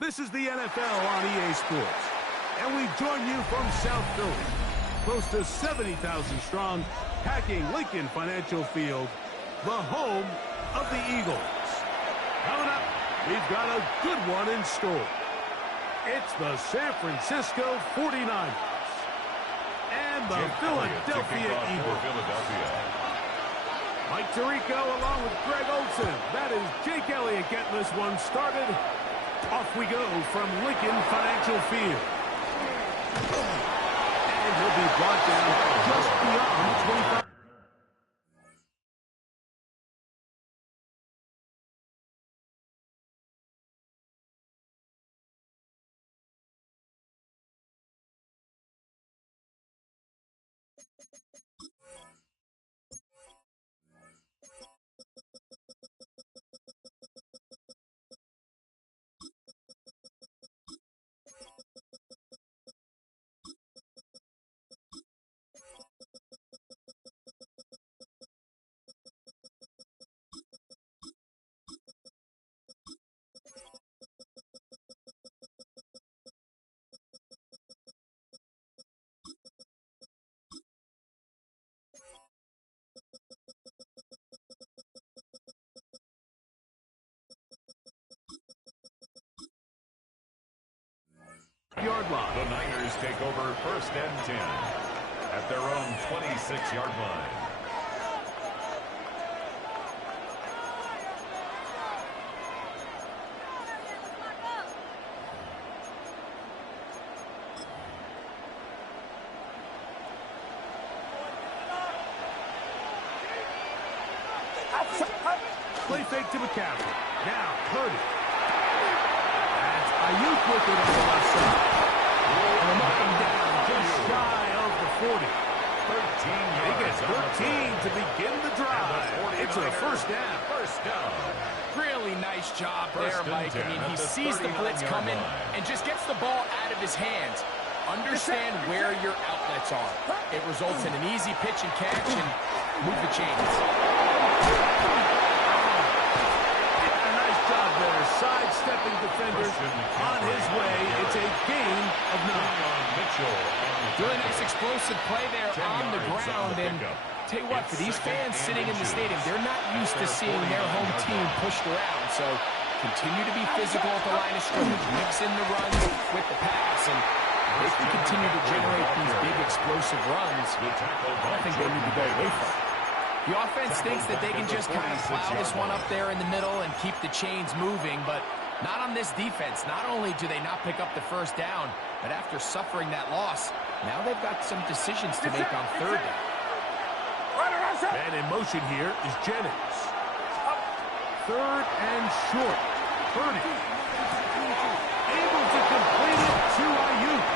This is the NFL on EA Sports, and we join you from South Philly, close to 70,000 strong, packing Lincoln Financial Field, the home of the Eagles. Coming up, we've got a good one in store. It's the San Francisco 49ers and the Philadelphia Eagles. Mike Tirico along with Greg Olson. That is Jake Elliott getting this one started. Off we go from Lincoln Financial Field. And he'll be brought down just beyond 25. Yard line. The Niners take over 1st and 10 at their own 26-yard line. Play fake to McCaffrey. Now, Purdy. That's Ayuk with it on the left side. And up and down, just shy of the 40. 13 He gets 13 to begin the drive. It's a first down. First down. Really nice job there, Mike. I mean, he sees the blitz coming and just gets the ball out of his hands. Understand where your outlets are. It results in an easy pitch and catch and move the chains. A nice job there, sidestepping defenders on his way. It's a gain of 9. Really nice explosive play there on the ground. And tell you what, for these fans sitting in the stadium, they're not used to seeing their home team pushed around. So continue to be physical at the line of scrimmage. Mix in the run with the pass. And if they continue to generate these big explosive runs, I think they need to go away from it. The offense thinks that they can just kind of plow this one up there in the middle and keep the chains moving, but not on this defense. Not only do they not pick up the first down, but after suffering that loss, now they've got some decisions to make on 3rd down. And in motion here is Jennings. 3rd and short. Purdy. Able to complete it to Ayuk.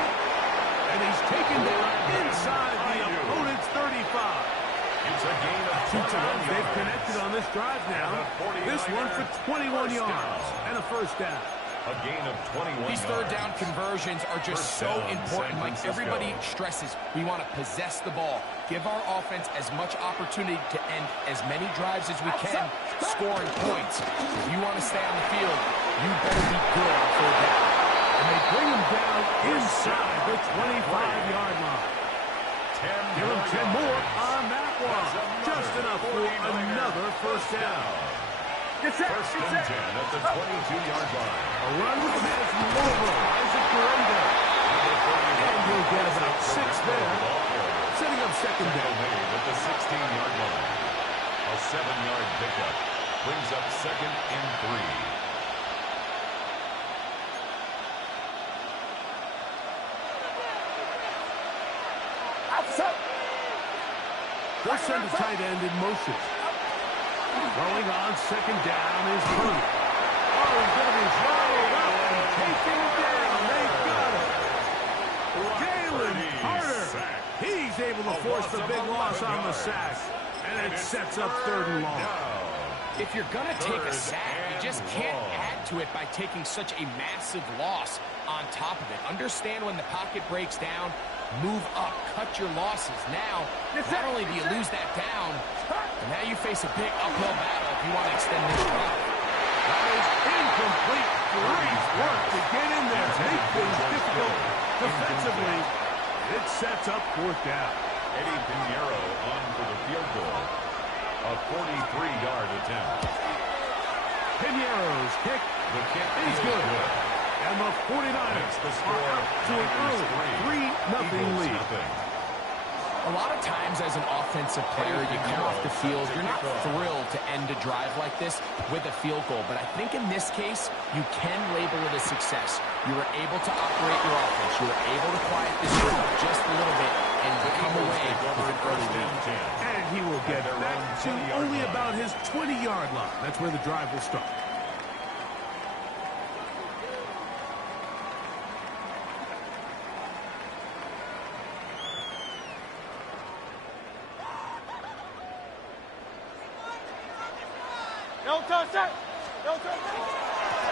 And he's taken down inside the opponent's 35. It's a gain of 2 times they've connected on this drive now. This one for 21 yards and a first down. A gain of 21 These 3rd down conversions are just so important. Like everybody stresses, we want to possess the ball. Give our offense as much opportunity to end as many drives as we can, scoring points. If you want to stay on the field, you better be good on 3rd down. And they bring him down inside the 25-yard line. Give him 10 more on that one. Just enough for another first down. First and 10 at the 22-yard line. A run with the man from Louisville, Isaac Guerrero. And he'll get about 6 there, setting up second down. At the 16-yard line. A 7-yard pickup brings up 2nd and 3. They'll send a tight end in motion. Rolling on 2nd down is Purdy. Oh, he's going to be followed up and taking it down. They got it. Jalen Carter. He's able to force the big loss on the sack. And it sets up 3rd and long. If you're going to take a sack, you just can't add to it by taking such a massive loss on top of it. Understand when the pocket breaks down, move up, cut your losses. Now, not only do you lose that down, but now you face a big uphill battle if you want to extend this drive. That is incomplete. Great work to get in there. Make things difficult defensively. It sets up fourth down. Eddie Pinheiro on for the field goal. A 43-yard attempt. Pinheiro's kick is good. And the 49ers are up to an early 3-0 lead. A lot of times as an offensive player, you come off the field, you're not thrilled to end a drive like this with a field goal. But I think in this case, you can label it a success. You were able to operate your offense. You were able to quiet this drive just a little bit and come away with an early lead. And he will get back to only about his 20-yard line. That's where the drive will start.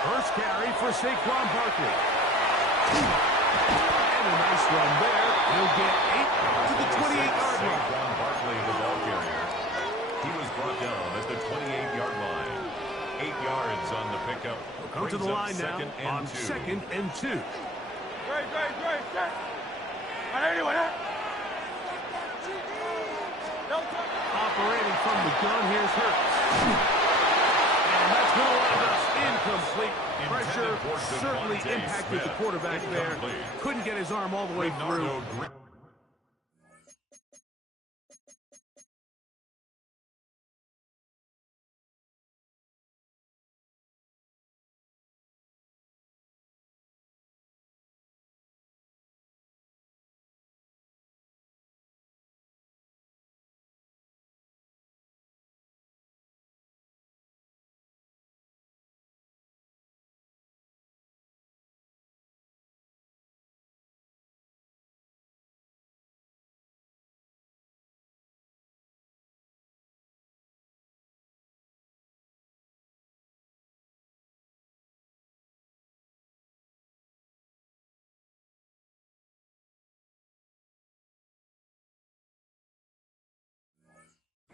First carry for Saquon Barkley. And a nice run there. He'll get 8 to the 28-yard line. Saquon Barkley, the ball carrier. He was brought down at the 28-yard line. 8 yards on the pickup. We'll come to the line now on 2nd and 2. Operating from the gun, here's Hurts. That's going to wind up incomplete. Pressure certainly impacted the quarterback there. Couldn't get his arm all the way through.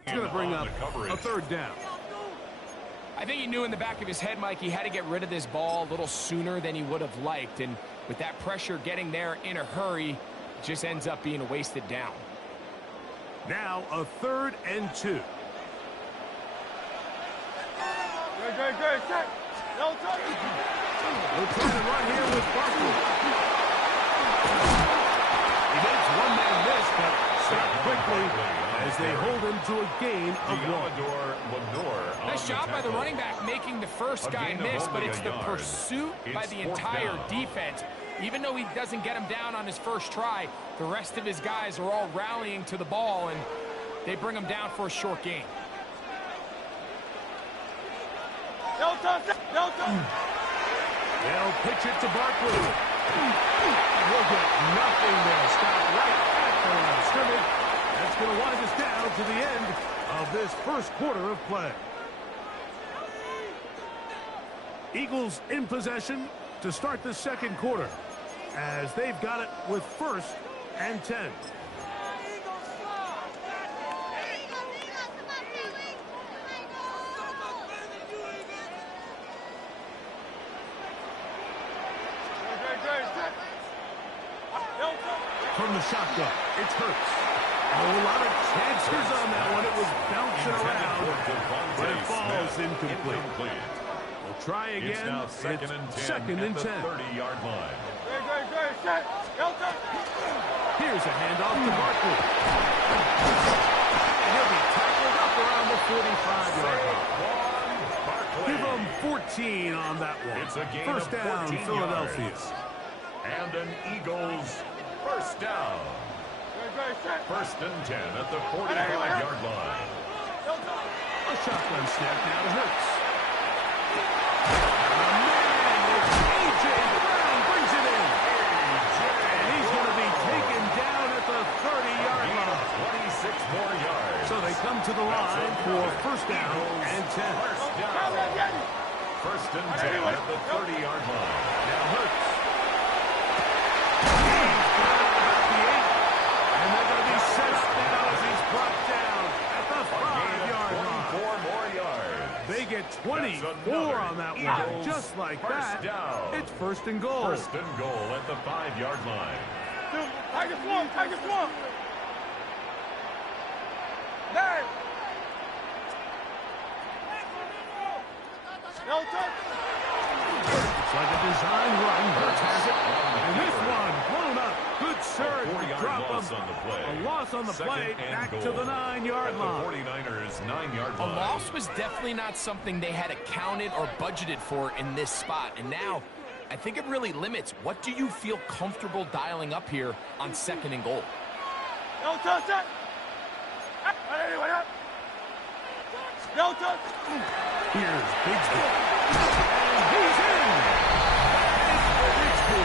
He's going to bring up a third down. I think he knew in the back of his head, Mike, he had to get rid of this ball a little sooner than he would have liked. And with that pressure getting there in a hurry, it just ends up being a wasted down. Now a 3rd and 2. Good. We'll try to run here with Barkley. He makes one man miss, but stopped quickly as they hold him to a gain of 1. Nice job by the running back making the first guy miss, but it's the pursuit by the entire defense. Even though he doesn't get him down on his first try, the rest of his guys are all rallying to the ball, and they bring him down for a short gain. They'll pitch it to Barkley. We'll get nothing there. Stop right at the line of scrimmage. That's going to wind us down to the end of this first quarter of play. Eagles in possession to start the second quarter as they've got it with 1st and 10. From the shotgun, it's Hurts. A whole lot of chances on that one. It was bouncing around, but it falls incomplete. We'll try again. It's now 2nd and 10 2nd and 10. 30-yard line. Here's a handoff to Barkley. And he'll be tackled up around the 45-yard line. Give him 14 on that one. It's a gain First of down, 14 Philadelphia. yards. And an Eagles first down. 1st and 10 at the 45-yard line. A shotgun snap now to Hurts. A.J. Brown brings it in. And he's going to be taken down at the 30-yard line. 26 more yards. So they come to the line for first down and 10. First down. 1st and 10 at the 30-yard line. Now Hurts. And they're going to be set up now as he's brought down at the 5-yard line. 24 more yards. They get 24 on that one. Just like First that, down. it's 1st and goal. 1st and goal at the 5-yard line. Tiger Swamp. There. No touch. It's like a design run. Hurts has it. And this one blown up. Good surge. 4-yard Drop loss him. on the play. A loss on the play. Back to the 9-yard line. At the 49ers 9-yard A line. loss was definitely not something they had accounted or budgeted for in this spot. And now, I think it really limits. What do you feel comfortable dialing up here on 2nd and goal? No touch. No touch. Here's Bigsby. And he's in. Bigsby.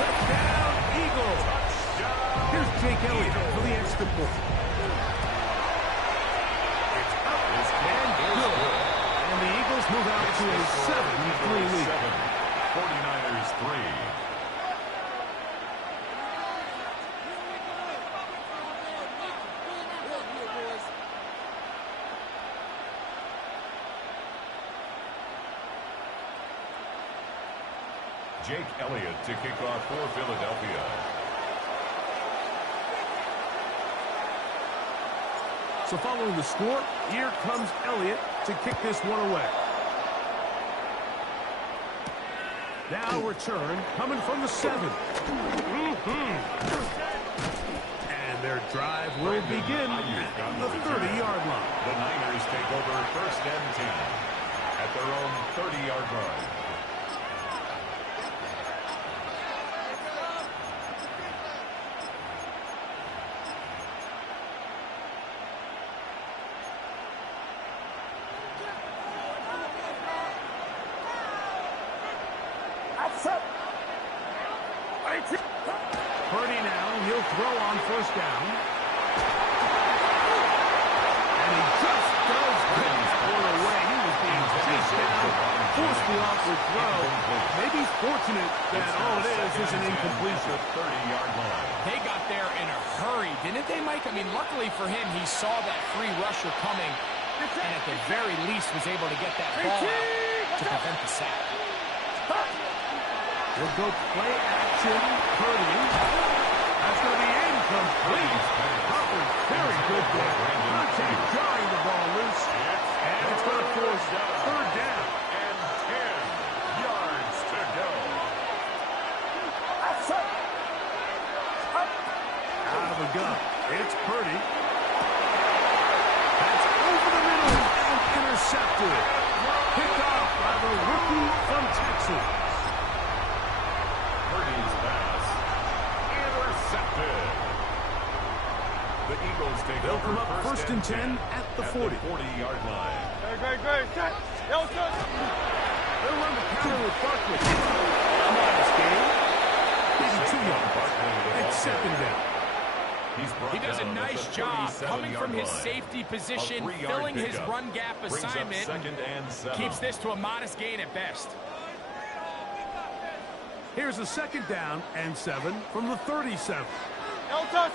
Touchdown, Eagles. Here's Jake Elliott for the extra point. It's up and good. And the Eagles move out to a 7-3 lead. 49ers 3. Jake Elliott to kick off for Philadelphia. So following the score, here comes Elliott to kick this one away. Now return coming from the 7. And their drive will begin at the 30-yard line. The Niners take over 1st and 10 at their own 30-yard line. Purdy now, he'll throw on 1st down. And he just does things for away. He was being chased down, forced the awkward throw. Maybe he's fortunate that all it is an incompletion. 30-yard line. They got there in a hurry, didn't they, Mike? I mean, luckily for him, he saw that free rusher coming, and at the very least was able to get that ball out to prevent the sack. We'll go play action. Purdy. That's going to be incomplete. Covered very good there. Contact jarring the ball loose. And it's going to force 3rd down. And 10 yards to go. Out of the gun. It's Purdy. That's over the middle and intercepted. Picked off by the rookie from Texas. Purdy's pass intercepted. The Eagles take They'll over come up 1st and 10 at the 40. Great.40-yard line. No touch. They'll run the counter with Barkley. Nice game. Maybe too young. It's 2nd down. He does a nice job coming from his safety position, filling his run gap assignment, keeps this to a modest gain at best. Here's a 2nd down and 7 from the 37. No touch.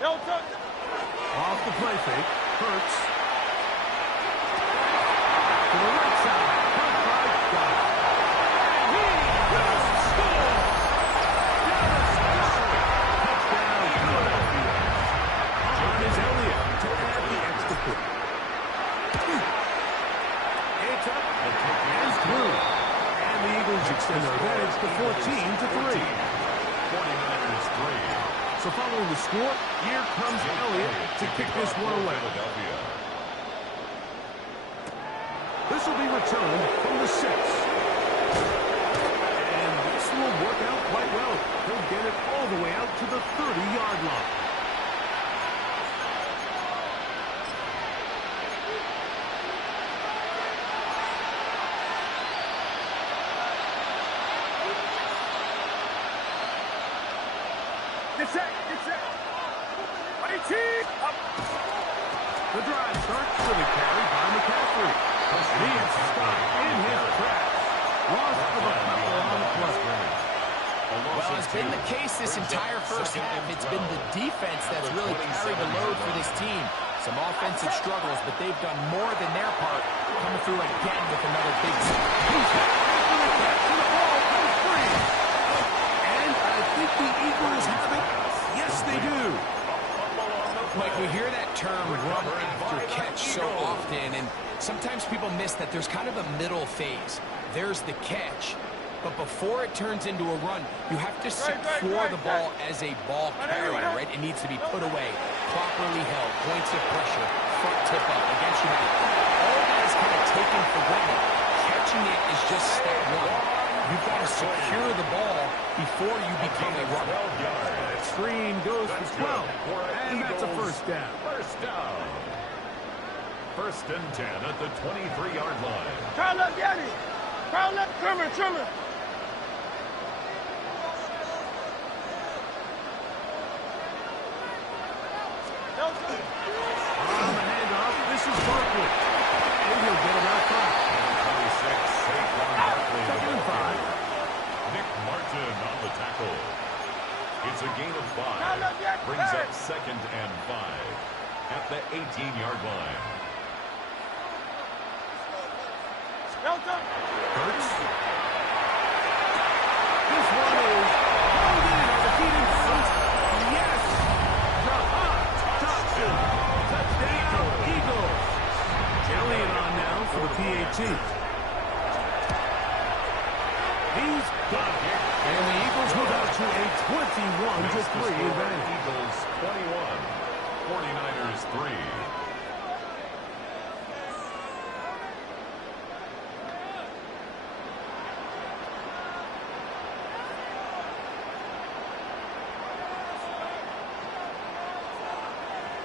No touch. Off the play fake. Hurts. To the right side. Caught by Scott. And he does score. Touchdown, Philadelphia. On is Elliott to add the extra point. It's up and through. And the Eagles extend their advantage to 14-3. 49ers 3. So following the score, here comes Elliott to kick this one away. This will be returned from the 6. And this will work out quite well. He'll get it all the way out to the 30-yard line. The drive starts with a carry by McCaffrey. And he is stopped in his tracks. Lost for the couple on the play. Well, it's been the case this entire first half. It's been the defense that's really carried the load for this team. Some offensive struggles, but they've done more than their part, coming through again with another big sack. He's got the catch, and the ball goes free. And I think the Eagles have it. Yes, they do. Like, we hear that term run after catch so often, and sometimes people miss that there's kind of a middle phase. There's the catch, but before it turns into a run, you have to secure the ball as a ball carrier, right? It needs to be put away, properly held, points of pressure, front tip up against your back. All that is kind of taken for granted. Catching it is just step one. You've got to secure the ball before you become a runner. Screen goes for 12, and that's a first down. First down. First and 10 at the 23-yard line. Try left, Yanni. Try left, trimmer. On the handoff, this is Barkley. And he'll get about 5. 26, Saquon Barkley. Second and 5. Nick Martin on the tackle. It's a gain of 5. Brings up second and 5 at the 18-yard line. Hurts. This one is holding and defeating first. Yes! Thompson. Touchdown, Eagles. Elliott on now for the PAT. He's got it. And the Eagles move out to a 21-3 advantage. Eagles 21, 49ers 3.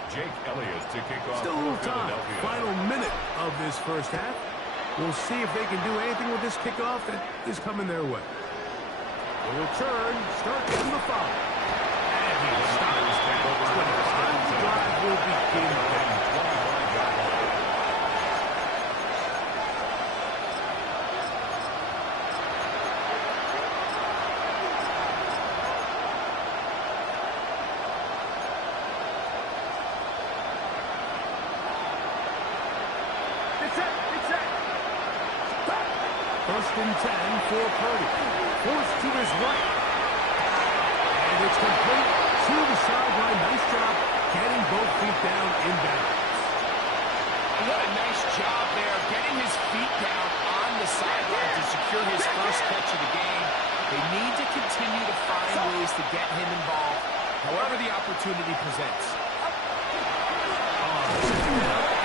Jake Elliott to kick off. Still a little time. Philadelphia. Final minute of this first half. We'll see if they can do anything with this kickoff that is coming their way. The return starts in the 5. And he stops. The drive will begin again. First and 10 for Purdy. Forced to his right. And it's complete to the sideline. Nice job getting both feet down in bounds. What a nice job there, getting his feet down on the sideline to secure his first catch of the game. They need to continue to find ways to get him involved, however the opportunity presents.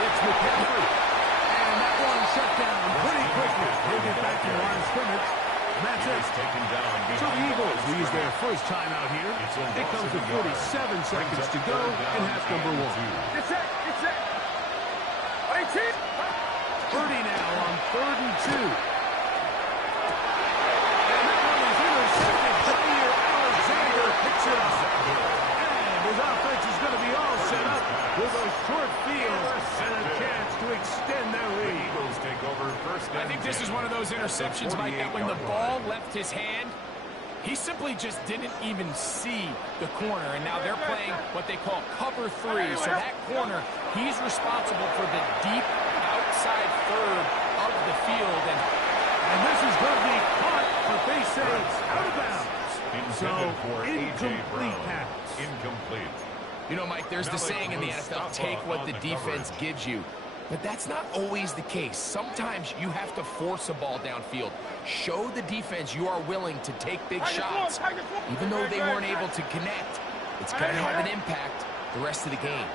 It's McCaffrey. And that one shut down pretty quickly. He'll get back to the line of scrimmage. And that's it. Taken down. So the Eagles will use their first timeout here. It comes with 47 seconds to go in half number 1. It's it. 18. Purdy now on 3rd and 2. And that one is intercepted. Jair Alexander picks it up. And his offense is going to be all set up with a short field and a chance to extend their lead. Eagles take over first. I think this is one of those interceptions, Mike, that when the ball left his hand, he simply just didn't even see the corner, and now they're playing what they call cover 3. So that corner, he's responsible for the deep outside third of the field. And this is going to be caught, but they say it's out of bounds. So, incomplete pass. Incomplete. You know, Mike, there's the saying in the NFL, take what the defense gives you. But that's not always the case. Sometimes you have to force a ball downfield. Show the defense you are willing to take big shots. Even though they weren't able to connect, it's going to have an impact the rest of the game.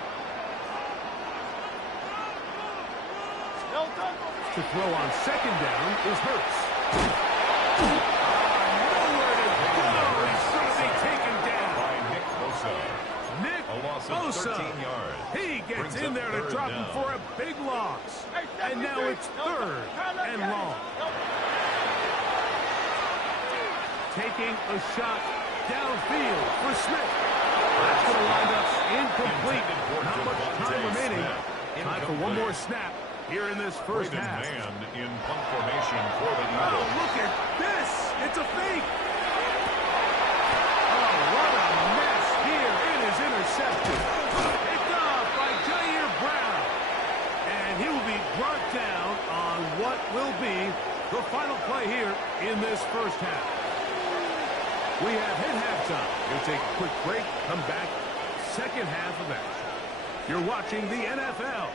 To throw on second down is Hurts. Nowhere to go. He's going to be taken down. By Nick Bosa. Nick A loss of Bosa. 13 yards. He gets in there to drop him for a big loss. And now it's 3rd and long. Taking a shot downfield for Smith. That's going to wind up incomplete. Not much time remaining. Time for one more snap here in this first half. Man in punt formation for the Oh, Eagles. look at this. It's a fake. Oh, what a mess here. It is intercepted. Picked off by Jair Brown. will be the final play here in this first half. We have hit halftime. We'll take a quick break, come back, second half of action. You're watching the NFL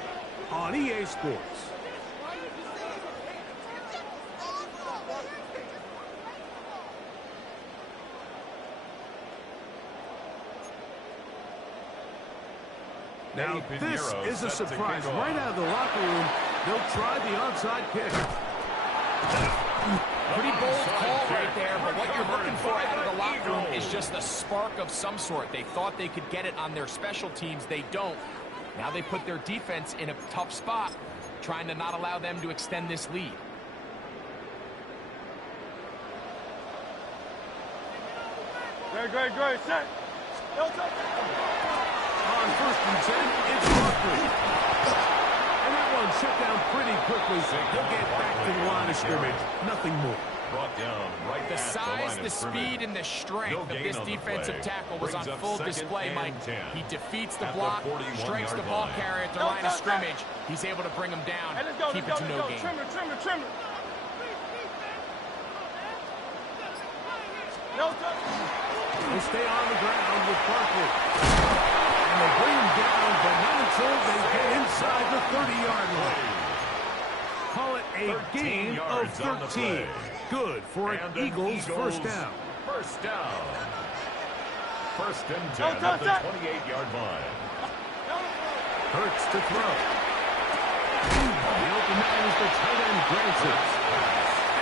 on EA Sports. Now, this is a surprise. Right out of the locker room, they'll try the onside kick. Pretty bold call right there, but what you're looking for out of the locker room is just a spark of some sort. They thought they could get it on their special teams. They don't. Now they put their defense in a tough spot, trying to not allow them to extend this lead. Great, set. On 1st and 10, it's Barkley. And that one shut down pretty quickly. He'll get back to the line of scrimmage. Nothing more. Brought down right the size, the speed, and the strength of this defensive tackle was on full display, Mike. He defeats the block, strikes the ball carrier at the line of scrimmage. He's able to bring him down, keep it to no gain. Trimmer. They stay on the ground with Barkley. And they bring him down, but not until they get inside the 30-yard line. Call it a gain of 13. Good for an Eagles first down. First down. 1st and 10 at the 28-yard line. Hurts to throw. The open man is the tight end, Granson.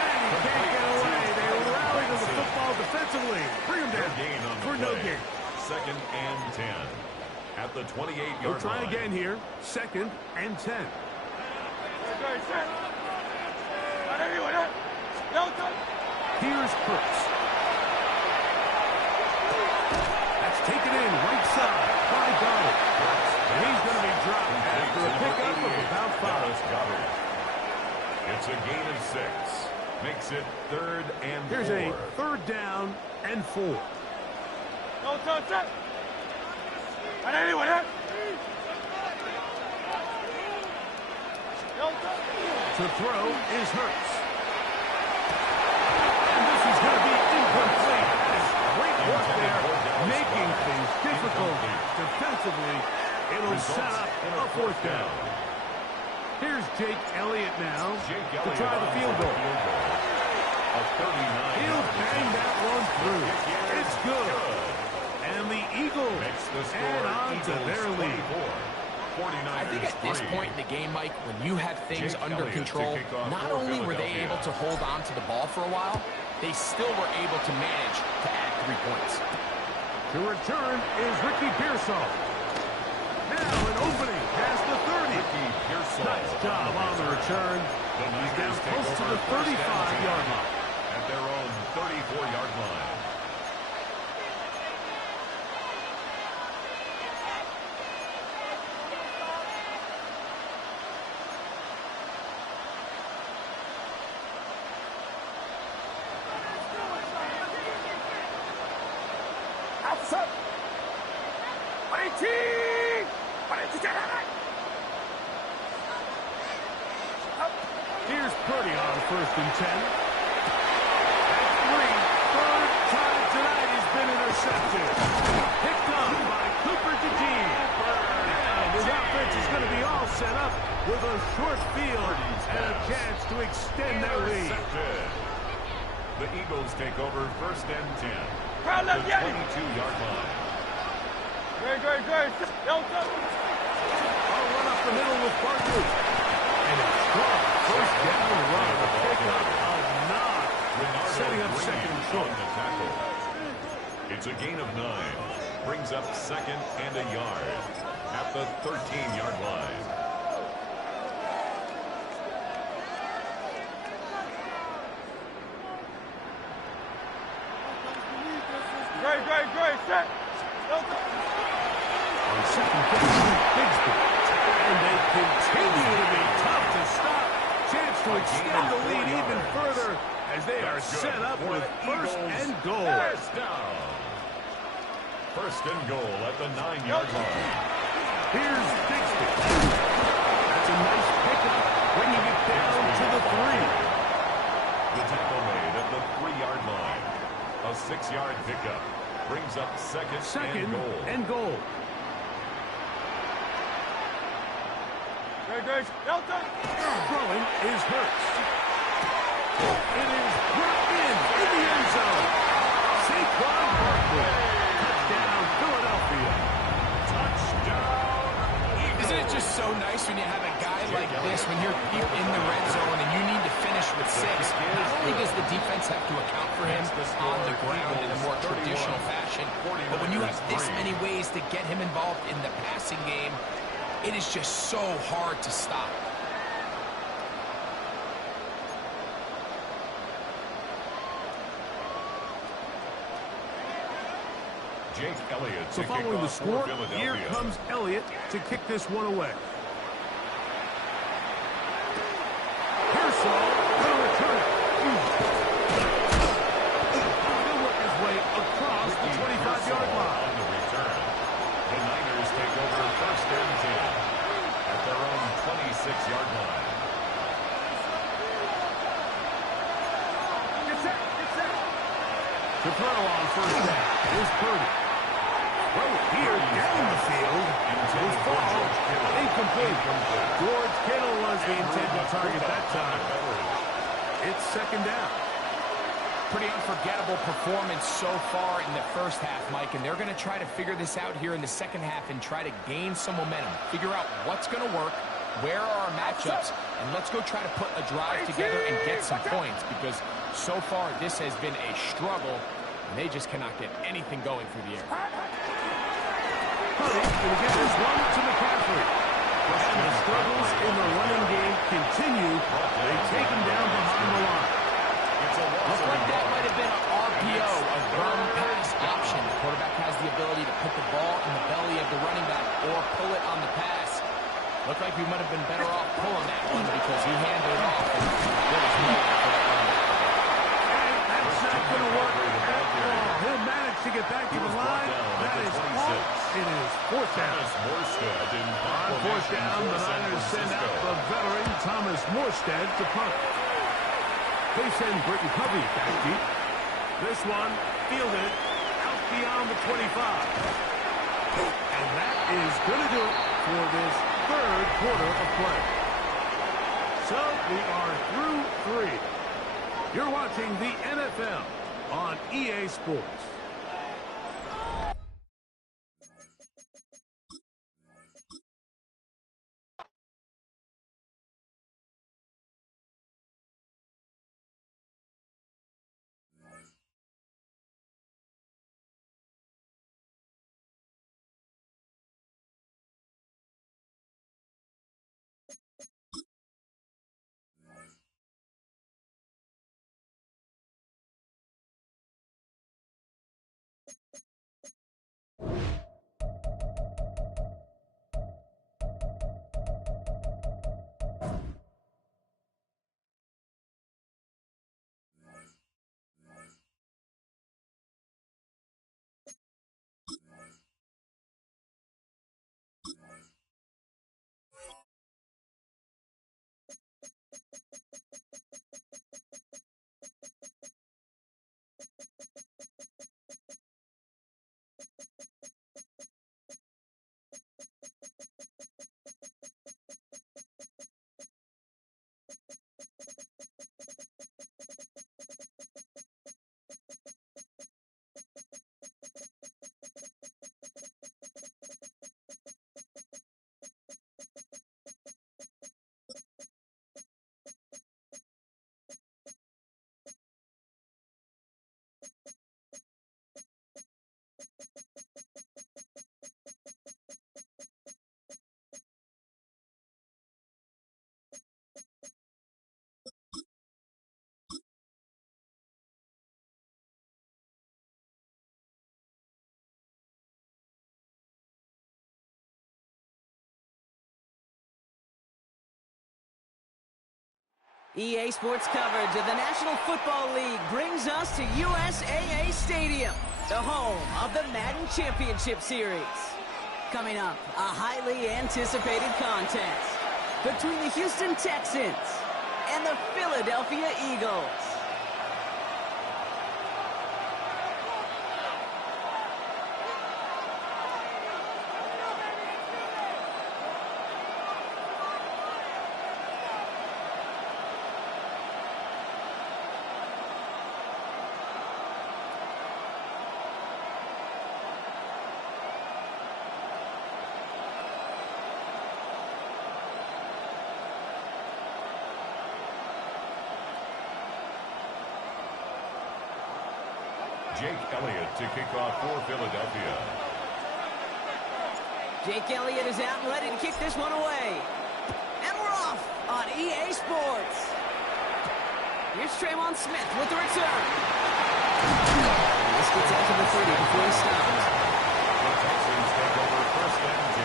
And he can't get away. They rally to the football defensively. Bring him down for no gain. 2nd and 10 at the 28-yard line. We'll try again here. 2nd and 10. Here's Hurts. That's taken in right side by Goddard. And he's going to be dropped after a pickup of about 5. It's a gain of 6. Makes it 3rd and 4. Here's a 3rd down and 4. To throw is Hurts. And this is going to be incomplete. Great work there, making things difficult defensively. It'll set up a 4th down. Here's Jake Elliott now to try the field goal. He'll bang that one through. It's good. And the Eagles add on to their lead. I think at this point in the game, Mike, when you had things under control, not only were they able to hold on to the ball for a while, they still were able to manage to add 3 points. The return is Ricky Pearsall. Now an opening past the 30. Nice job on the return. He's down close to the 35-yard line. At their own 34-yard line. Here's Purdy on 1st and 10. That's 3. 3rd time tonight he's been intercepted. Picked up by Cooper DeJean. And his offense is going to be all set up with a short field and a chance to extend their lead. The Eagles take over 1st and 10. The 22-yard line. Great. I'll run up the middle with Barkley. And a strong 1st down run. A pickup of 9. Setting up 2nd and short. It's a gain of 9. Brings up 2nd and a yard at the 13-yard line. Great, set. On 2nd down, Bigsby. And they continue to be tough to stop. Chance to extend the lead even further as they are set up with 1st and goal. 1st down. 1st and goal at the 9-yard line. Here's Bigsby. That's a nice pickup bringing it down to the 3. The tackle made at the 3-yard line. A 6-yard pickup brings up second and goal. Great, Delta. Throwing is Hurts. It is brought in the end zone. Saquon Barkley. Touchdown, Philadelphia. Touchdown, Eagles. Isn't it just so nice when you have a guy like this, when you're deep in the red zone and you need to finish with 6? Not only does the defense have to account for him on the ground in a more traditional fashion, but when you have this many ways to get him involved in the passing game, it is just so hard to stop. Jake Elliott. So following the score, here comes Elliott to kick this one away. Pearsall will return it. He'll work his way across the 25-yard line. On the return, the Niners take over 1st and 10 at their own 26-yard line. Get set. To throw on 1st down is Purdy. Throw here down the field. His ball incomplete. George Kittle was the intended target that time. It's 2nd down. Pretty unforgettable performance so far in the first half, Mike, and they're going to try to figure this out here in the second half and try to gain some momentum, figure out what's going to work, where are our matchups, and let's go try to put a drive together and get some points, because so far this has been a struggle, and they just cannot get anything going through the air. Purdy's going to get this one to McCaffrey. And the struggles in the running game continue. They take him down behind the line. Looks like that might have been an RPO, a run pass option. The quarterback has the ability to put the ball in the belly of the running back or pull it on the pass. Looked like we might have been better off pulling that one because he handed it off. And there was no way for that running back to go. That's not going to work at all. He'll manage to get back to the line. That is all. It is 4th down. On 4th down, the Niners send out the veteran Thomas Morstead to punt. They send Britton Covey back deep. This one fielded out beyond the 25. And that is going to do it for this 3rd quarter of play. So we are through 3. You're watching the NFL on EA Sports. EA Sports coverage of the National Football League brings us to USAA Stadium, the home of the Madden Championship Series. Coming up, a highly anticipated contest. between the Houston Texans and the Philadelphia Eagles. Jake Elliott to kick off for Philadelphia. Jake Elliott is out and ready to kick this one away. And we're off on EA Sports. Here's Tremont Smith with the return. This gets out to the 30 before he stops. The Texans take over first and 10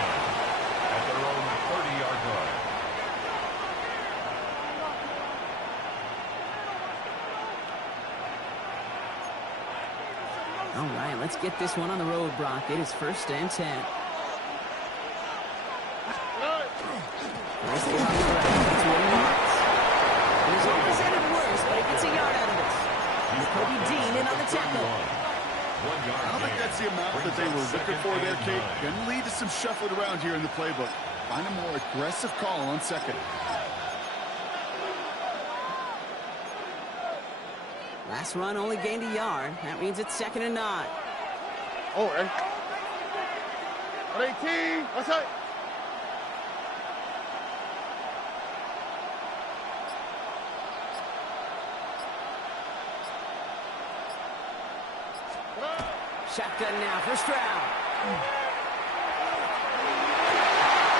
at their own 30-yard line. All right, let's get this one on the road, Brock. It is first and 10. Nice get on the ground. That's what he wants. It was almost ended worse, but he gets a yard out of this. Kobe Dean in on the tackle. I don't think that's the amount that they were looking for there, Kate. Going to lead to some shuffling around here in the playbook. Find a more aggressive call on second. Last run only gained a yard. That means it's 2nd and 9. Oh, hey. 18. What's up? Shotgun now for Stroud.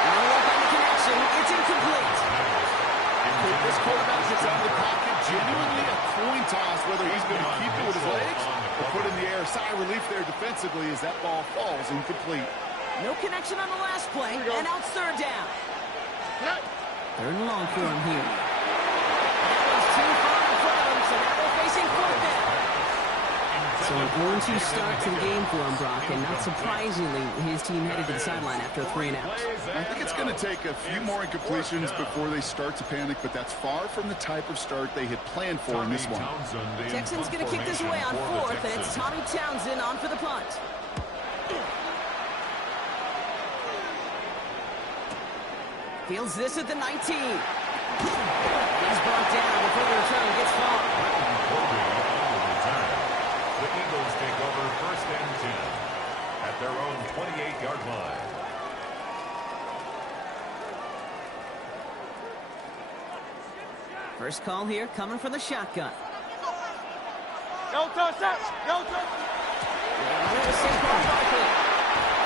No luck on the connection. It's incomplete. This quarterback gets out of the pocket, genuinely a coin toss whether he's going to keep it with his legs or put in the air. Sigh of relief there defensively as that ball falls incomplete. No connection on the last play, and out 3rd down. 3rd and long for him here. That was too far in front of him, so now they're facing 4th down. So an 0-2 start to the game for him, Brock, and not surprisingly, his team headed to the sideline after a 3-and-out. I think it's going to take a few more incompletions before they start to panic, but that's far from the type of start they had planned for in this one. Texans going to kick this away on 4th, and it's Tommy Townsend on for the punt. Fields this at the 19. He's brought down before the return gets far. The Eagles take over first and 10 at their own 28-yard line. First call here coming from the shotgun. No touch that. No touch.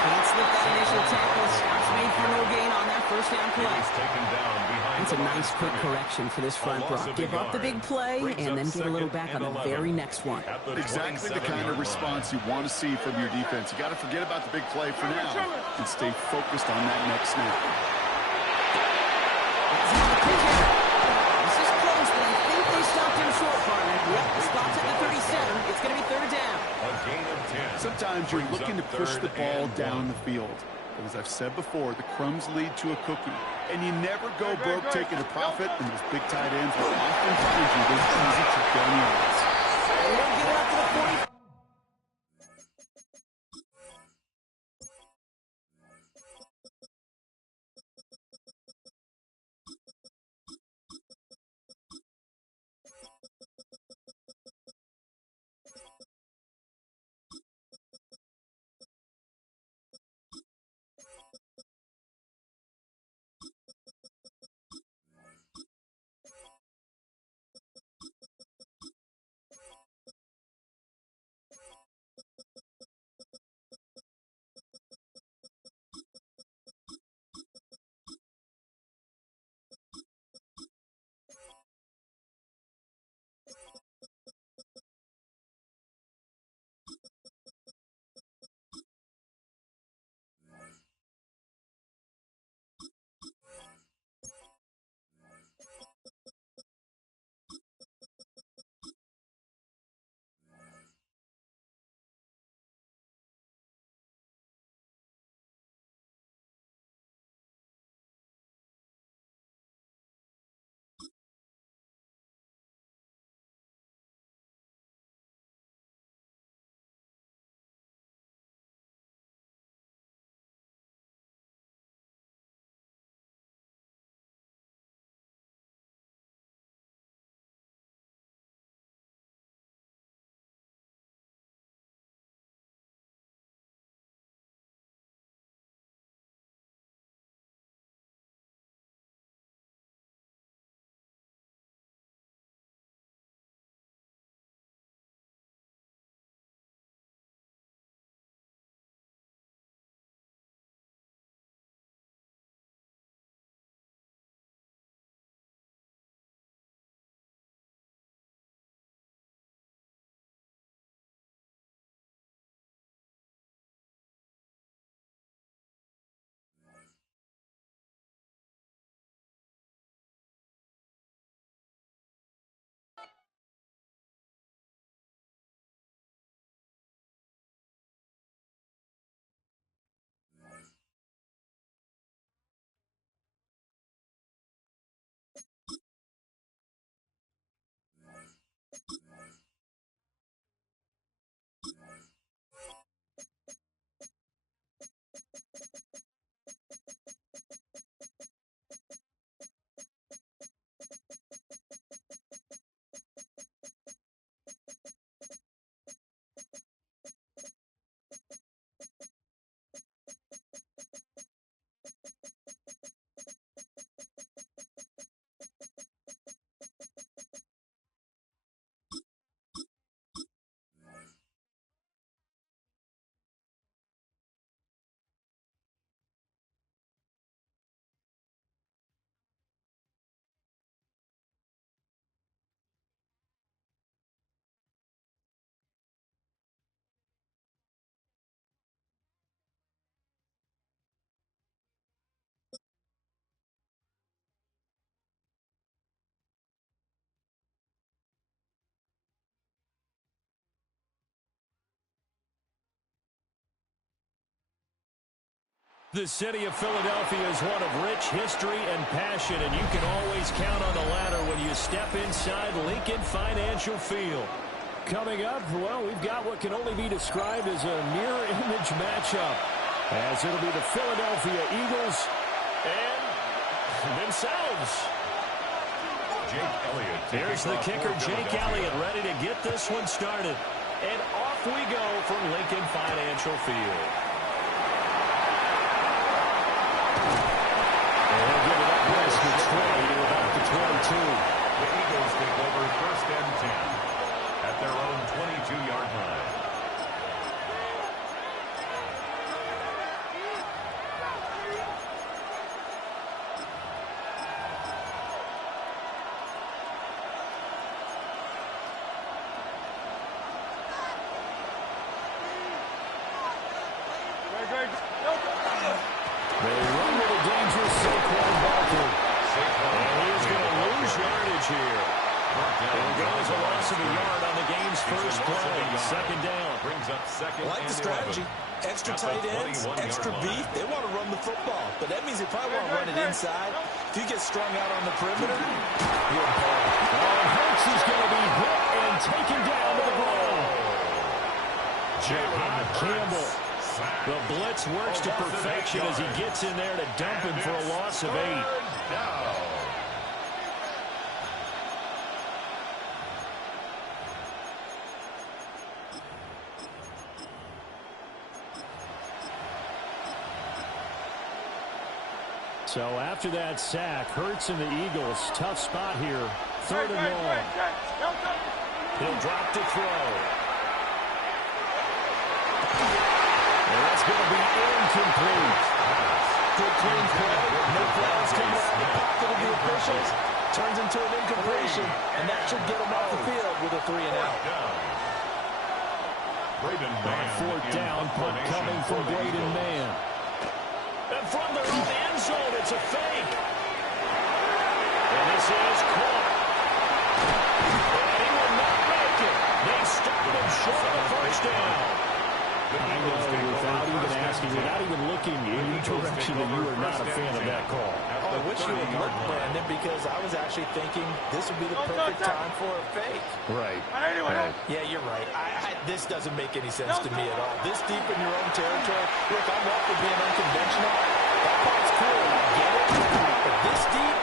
Can't slip that initial tackle. Stops made for no gain on that first down play. Taken down behind. That's a nice quick correction for this front, Brock. Give up the big play and then get a little back on the very next one. Exactly the kind of response you want to see from your defense. You got to forget about the big play for now and stay focused on that next snap. This is close, but I think they stopped him short, partner. Yep, the spot's at the 37. It's going to be 3rd down. A gain of 10. Sometimes you're looking to push the ball down the field. But as I've said before, the crumbs lead to a cookie. And you never go broke taking a profit, and those big tight ends will often find you those easy check-down yards. We'll get it up to the 40. The city of Philadelphia is one of rich history and passion, and you can always count on the latter when you step inside Lincoln Financial Field. Coming up, well, we've got what can only be described as a mirror image matchup, as it'll be the Philadelphia Eagles and themselves. Jake Elliott. There's the kicker, Jake Elliott, ready to get this one started. And off we go from Lincoln Financial Field. They'll give it up nice to 20 to about the 22. The Eagles take over 1st and 10 at their own 22-yard line. They run with a dangerous Saquon Barkley. And he is going to lose yardage here. There goes a loss of a yard on the game's first play. 2nd down. Brings up 2nd. I like the strategy. Extra tight ends, extra beef. They want to run the football, but that means they probably want to run it inside. If you get strung out on the perimeter, you're in ball. And Hurts is going to be hit and taken down to the ground. J.Rod Campbell. The blitz works to perfection as he gets in there to dump him for a loss of 8. So after that sack, Hurts and the Eagles, tough spot here. 3rd and long. He'll drop to throw. That's going to be incomplete. Good clean play. No flags coming out of the pocket of the officials. Turns into an incompletion, and that should get him off the field with a 3 and out. Braden Mann. 4th down, punt coming from Braden Mann. And from their own end zone, it's a fake. And this is caught. And he will not make it. They stopped him short of the 1st down. I know, without even asking, without even looking in any direction, that you are not a fan of that call. Oh, I wish you would look, Brandon, because I was actually thinking this would be the perfect time for a fake. Right. Yeah, you're right. This doesn't make any sense to me at all. This deep in your own territory, look, I'm all for being unconventional. That part's cool, I get it. But this deep,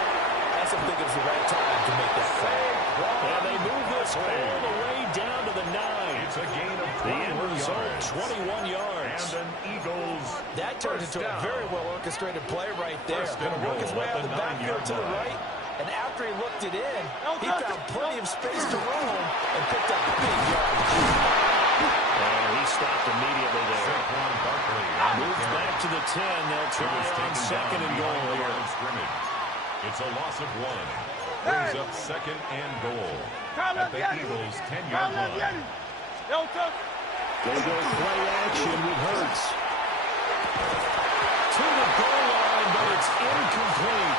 I also think it's the right time to make that fake. And they move this all the way down to the 9. It's a gain of the end result, 21 yards. And an Eagles. That turned into a very well-orchestrated play right there. Going to work his way out of the backfield to the right. And after he looked it in, he found plenty of space to roam and picked up big yardage. And he stopped immediately there. Moves back to the 10. They'll try on 2nd and goal here. It's a loss of 1. Brings up 2nd and goal at the Eagles' 10-yard line. They go play action with Hurts. To the goal line, but it's incomplete.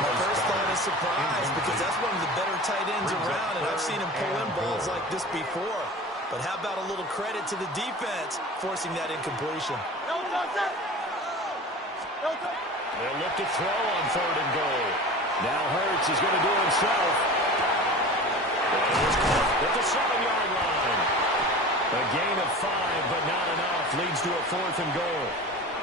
My first thought is surprise, because that's one of the better tight ends around, and I've seen him pull in balls like this before. But how about a little credit to the defense forcing that incompletion? They'll look to throw on 3rd and goal. Now Hurts is going to do it himself. It's caught at the 7-yard line. A gain of 5, but not enough. Leads to a 4th and goal.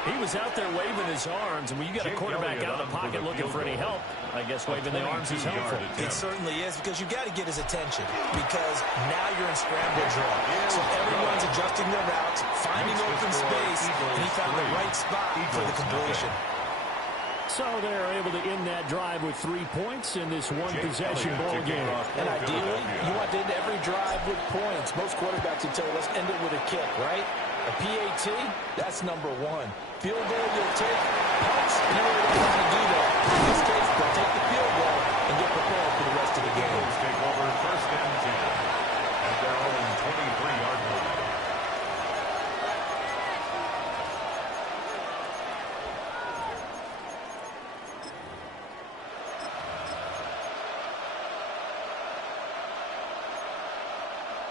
He was out there waving his arms, and when you got a quarterback out of the pocket looking for any help, I guess waving the arms is helpful. It certainly is, because you got to get his attention, because now you're in scramble drill. So everyone's adjusting their routes, finding open space, and he found the right spot for the completion. So they're able to end that drive with 3 points in this one-possession ball game. And ideally, you want to end every drive with points. Most quarterbacks would tell you, let's end it with a kick, right? A PAT, that's number 1. Field goal you'll take, punts, you really don't want to do that. In this case, they'll take the field goal and get prepared for the rest of the game. Eagles take over 1st and 10 at their own 23-yard line.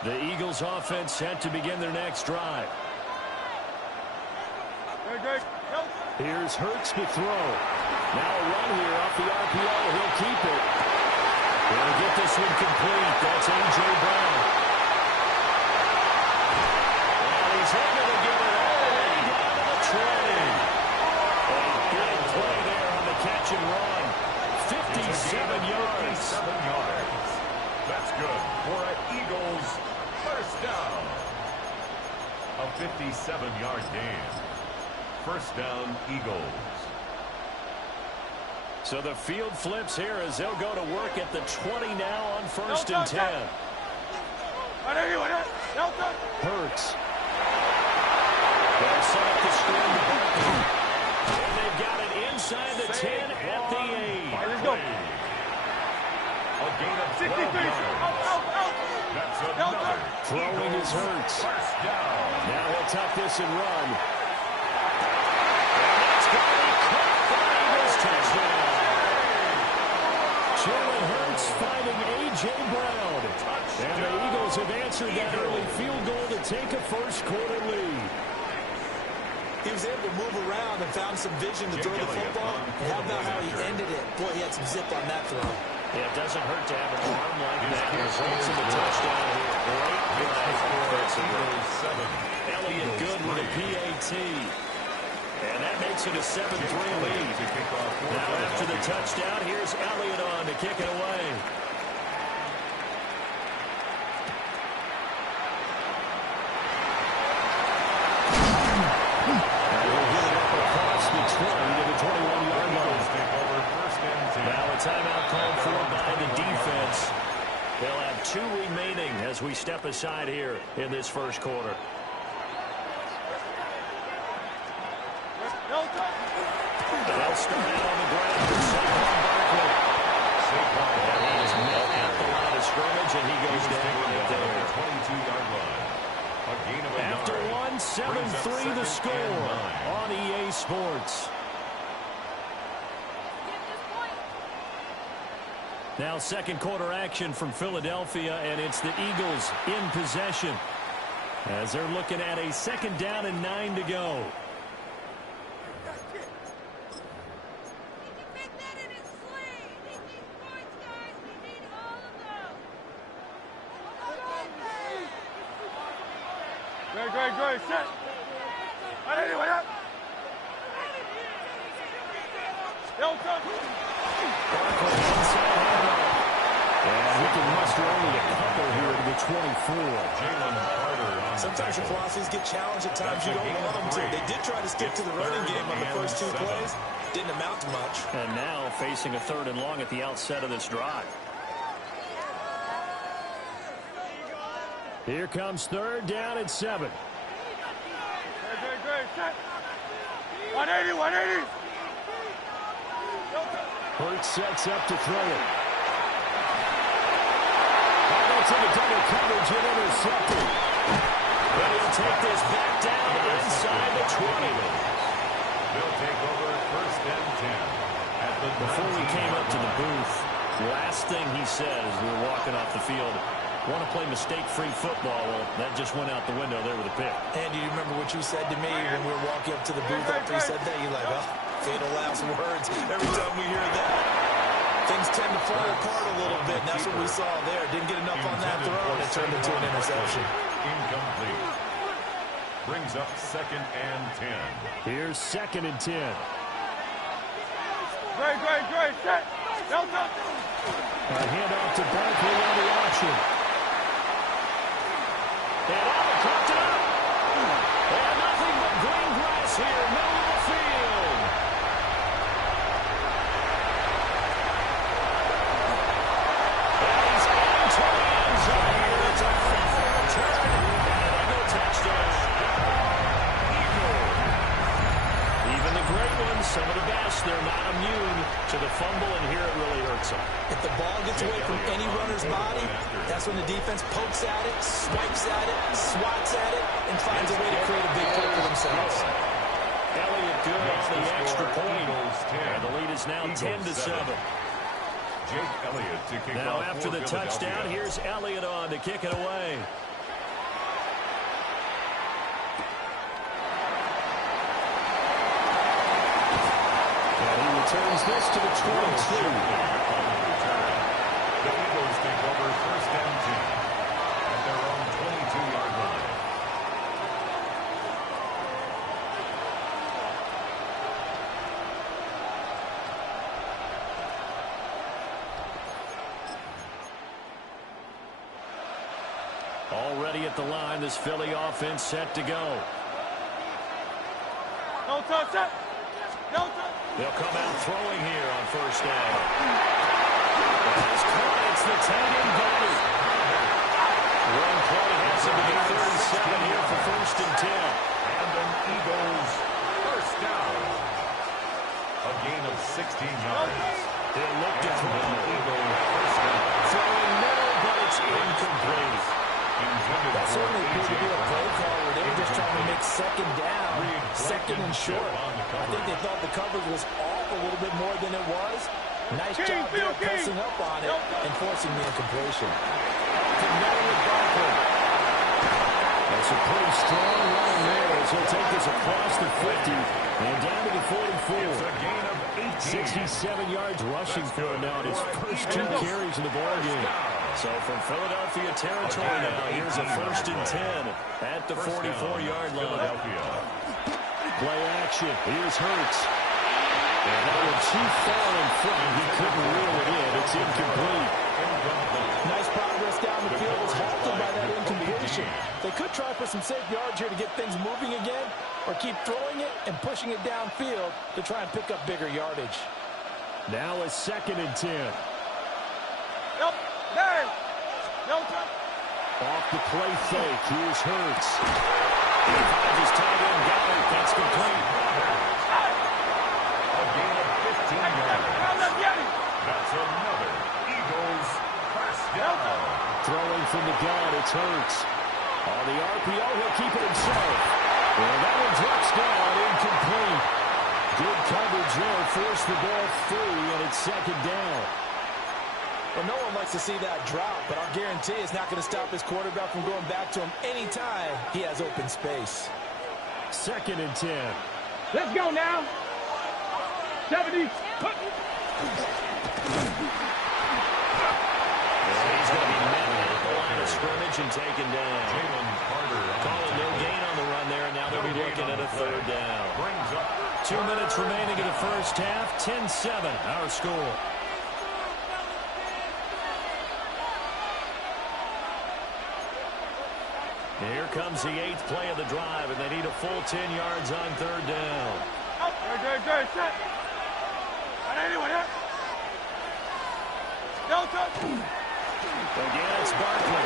The Eagles offense set to begin their next drive. Here's Hurts to throw. Now a run here off the RPO. He'll keep it. He'll get this one complete. That's A.J. Brown. And he's able to get it all the way down to the 20. A big play there on the catch and run. 57 yards. 57 yards. That's good for an Eagles 1st down. A 57-yard gain. 1st down, Eagles. So the field flips here as they'll go to work at the 20 now on 1st and 10. Hurts. They'll set up the screen to Barkley. And they've got it inside the 10 at the 8. Let's go. A gain of 63. That's another. Throwing his Hurts. 1st down. Now he'll tuck this and run. And that's going to be caught for Eagles touchdown. Jalen Hurts finding A.J. Brown. And the Eagles have answered that early field goal to take a 1st quarter lead. He was able to move around and found some vision to throw the football. And how about how he ended it? Boy, he had some zip on that throw. Yeah, it doesn't hurt to have an arm like that. Results in the touchdown here. Great drive offensively. Elliott good with a PAT. And that makes it a 7-3 lead. Now after the touchdown, here's Elliott on to kick it away. Across the 20 to the 21-yard line. Now a timeout called for by the defense. They'll have 2 remaining as we step aside here in this 1st quarter. They'll start out on the ground with Saquon Barkley. And he is met at the line of scrimmage, and he goes down right there. 22-yard line. A gain of a After yard. 1, 7-3 the score on EA Sports. Now 2nd quarter action from Philadelphia, and it's the Eagles in possession as they're looking at a 2nd down and 9 to go. Great, set. And he can muster only a couple here to the 24. Sometimes your philosophies get challenged at times you don't want them to. They did try to stick to the running game on the first 2 plays. Didn't amount to much. And now facing a 3rd and long at the outset of this drive. Here comes 3rd down and 7. Great, set. 180. Hurts sets up to throw it. That's in a double coverage and intercepted. But he'll take this back down inside the 20. They'll take over 1st and 10. Before we came up to the booth, last thing he said as we were walking off the field, want to play mistake-free football. Well, that just went out the window there with a pick. Andy, you remember what you said to me when we were walking up to the booth after he said that? You're like, oh, fatal last words every time we hear that. things tend to fall apart a little bit, and that's what we saw there. Didn't get enough on that throw, and it turned into an interception. Incomplete. Brings up 2nd and 10. Here's 2nd and 10. Great, set. Delta. A handoff to Barkley on the option. And caught it up. And nothing but green grass here, middle of the field. And he's into the end zone here. It's a fumble return and an Eagle touchdown. Even the great ones, some of the best, they're not immune to the fumble, and here it really hurts them. If the ball gets away from any runner's body, that's when the defense pokes at it, swipes at it, swats at it, and finds a way to create a big play for themselves. Elliott good on the extra point. And the lead is now 10-7. Jake Elliott to kick now off after the touchdown, here's Elliott on to kick it away. Turns this to the 22. The Eagles take over 1st and 10 at their own 22-yard line. Already at the line, this Philly offense set to go. No touch, set. No touch. They'll come out throwing here on 1st down. It's caught. It's the tight end goal. One play has him to the 37 here for 1st and 10. And an Eagles 1st down. A gain of 16 yards. They'll look to throw. Eagles 1st down. Throwing middle, but it's incomplete. That certainly appeared to be a play call where they were just trying to make 2nd down, 2nd and short. I think they thought the coverage was off a little bit more than it was. Nice job there pressing up on it and forcing the incompletion. That's a pretty strong run there as he'll take this across the 50 and down to the 44. It's a gain of 67 yards rushing for him now in his first 2 carries in the ballgame. So from Philadelphia territory now, here's a 1st and 10 at the 44-yard line. Play action. Here's Hurts. And that one too far in front. He couldn't reel it in. It's incomplete. Nice progress down the field was halted by that incompletion. They could try for some safe yards here to get things moving again, or keep throwing it and pushing it downfield to try and pick up bigger yardage. Now a 2nd and 10. Nope. There. No touch. Off the play fake. Here's Hurts. He finds his tight end. Got it. That's complete. A gain of 15 yards. That's another Eagles 1st down. Throwing from the gun. It's Hurts. On the RPO, he'll keep it himself. And that one drops down. Incomplete. Good coverage there. Forced the ball free, and it's 2nd down. Well, no one likes to see that drop, but I'll guarantee it's not going to stop his quarterback from going back to him anytime he has open space. 2nd and 10. Let's go now. 70. He's going to be met at the line of scrimmage and taken down. Calling no gain on the run there, and now they'll be looking at a 3rd down. 2 minutes remaining in the first half. 10-7, our score. Here comes the 8th play of the drive, and they need a full 10 yards on 3rd down. Good, set. Anyone here? No touch. Again, it's Barkley.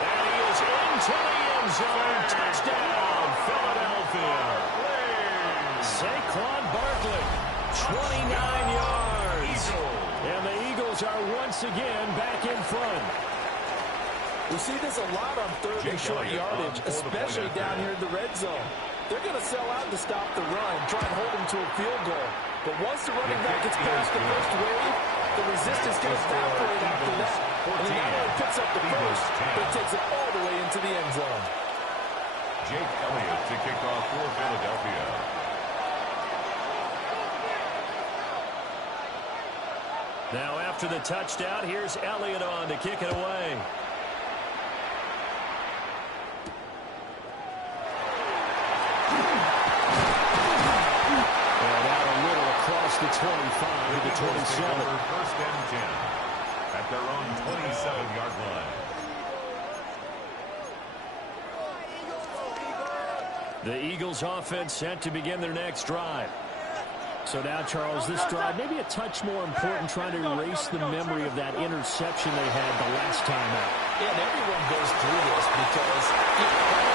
And he is into the end zone. Touchdown, Philadelphia. Saquon Barkley, 29 yards. And the Eagles are once again back in front. We see this a lot on 3rd and short yardage, especially down here in the red zone. They're going to sell out to stop the run, try and hold them to a field goal. But once the running back gets past the first wave, the resistance can evaporate after that. And he not only picks up the first, but takes it all the way into the end zone. Jake Elliott to kick off for Philadelphia. Now after the touchdown, here's Elliott on to kick it away. The 25 to the 27. First and 10 at their own 27-yard line. The Eagles offense set to begin their next drive. So now, Charles, this drive maybe a touch more important, trying to erase the memory of that interception they had the last time out. Yeah, and everyone goes through this because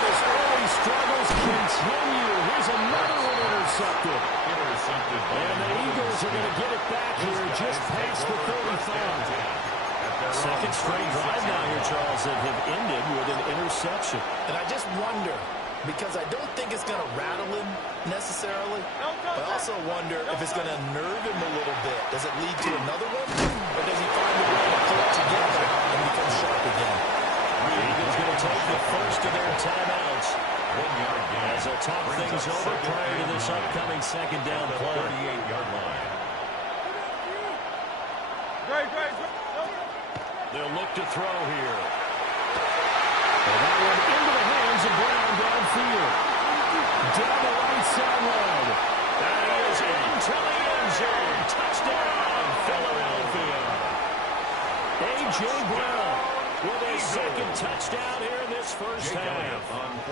his early struggles continue. Here's another one intercepted. And the Eagles are going to get it back here just past the 35. Second straight drive now here, Charles, that have ended with an interception. And I just wonder, because I don't think it's going to rattle him necessarily, but I also wonder if it's going to nerve him a little bit. Does it lead to another one? Or does he find a way to pull it together and become sharp again? The Eagles going to take the first of their timeouts as they'll talk things over prior to this upcoming second down play. 38-yard line. They'll look to throw here. And that one into the hands of Brown downfield. Down the right sideline. That is into the end zone. Touchdown, Philadelphia. A.J. Brown with a second touchdown here in this first half.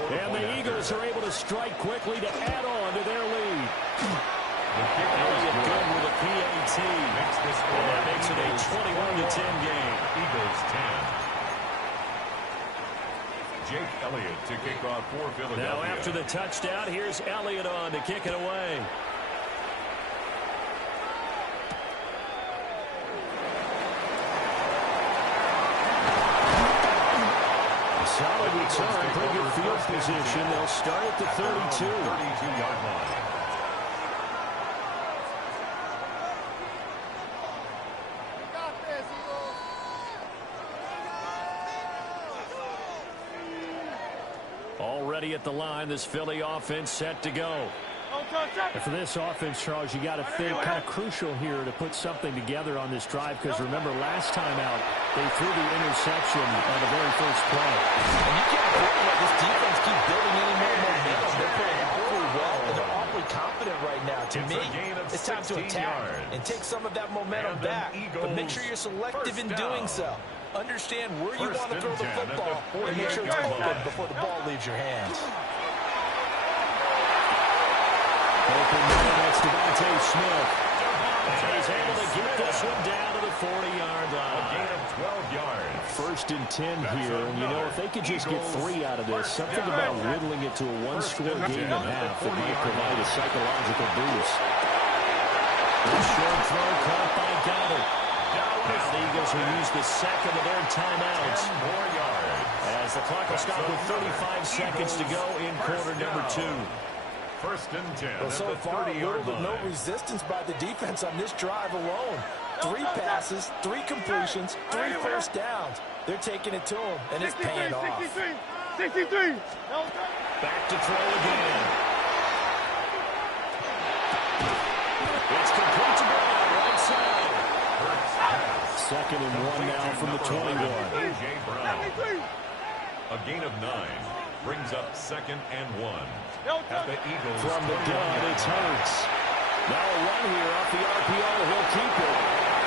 And the Eagles are able to strike quickly to add on to their lead. Elliott good with a PAT. And that makes it a 21-10 game. Eagles 10. Jake Elliott to kick off for Philadelphia. Now after the touchdown, here's Elliott on to kick it away. Solid return, pretty good field position. They'll start at the 32. 32-yard line. Already at the line, this Philly offense set to go. And for this offense, Charles, you got to think kind of crucial here to put something together on this drive, because remember, last time out, they threw the interception on the very first play. And you can't let this defense keep building any more momentum. They're playing awfully well, and they're awfully confident right now. To me, it's time to attack and take some of that momentum back. But make sure you're selective in doing so. Understand where you want to throw the football and make sure it's open before the ball leaves your hands. Open man, that's Devontae Smith. And he's able to get this one down to the 40-yard line. A gain of 12 yards. First and 10 here, and you know, if they could just get 3 out of this, something about whittling it to a one-score game and a half that might provide a psychological boost. This short throw caught by Goddard. Now the Eagles will use the second of their timeouts. 10 more yards. As the clock will stop with 35 seconds to go in quarter number 2. First and 10. Well, so far, a little bit no resistance by the defense on this drive alone. 3 passes, 3 completions, 3 first downs. They're taking it to them, and it's paying off. 63. Back to throw again. It's complete to Brown, right side. Second and 1 now from the 21. A.J. Brown. A gain of 9 brings up second and 1. At the Eagles. From the gun, it's Hurts. Now a run here off the RPO. He'll keep it.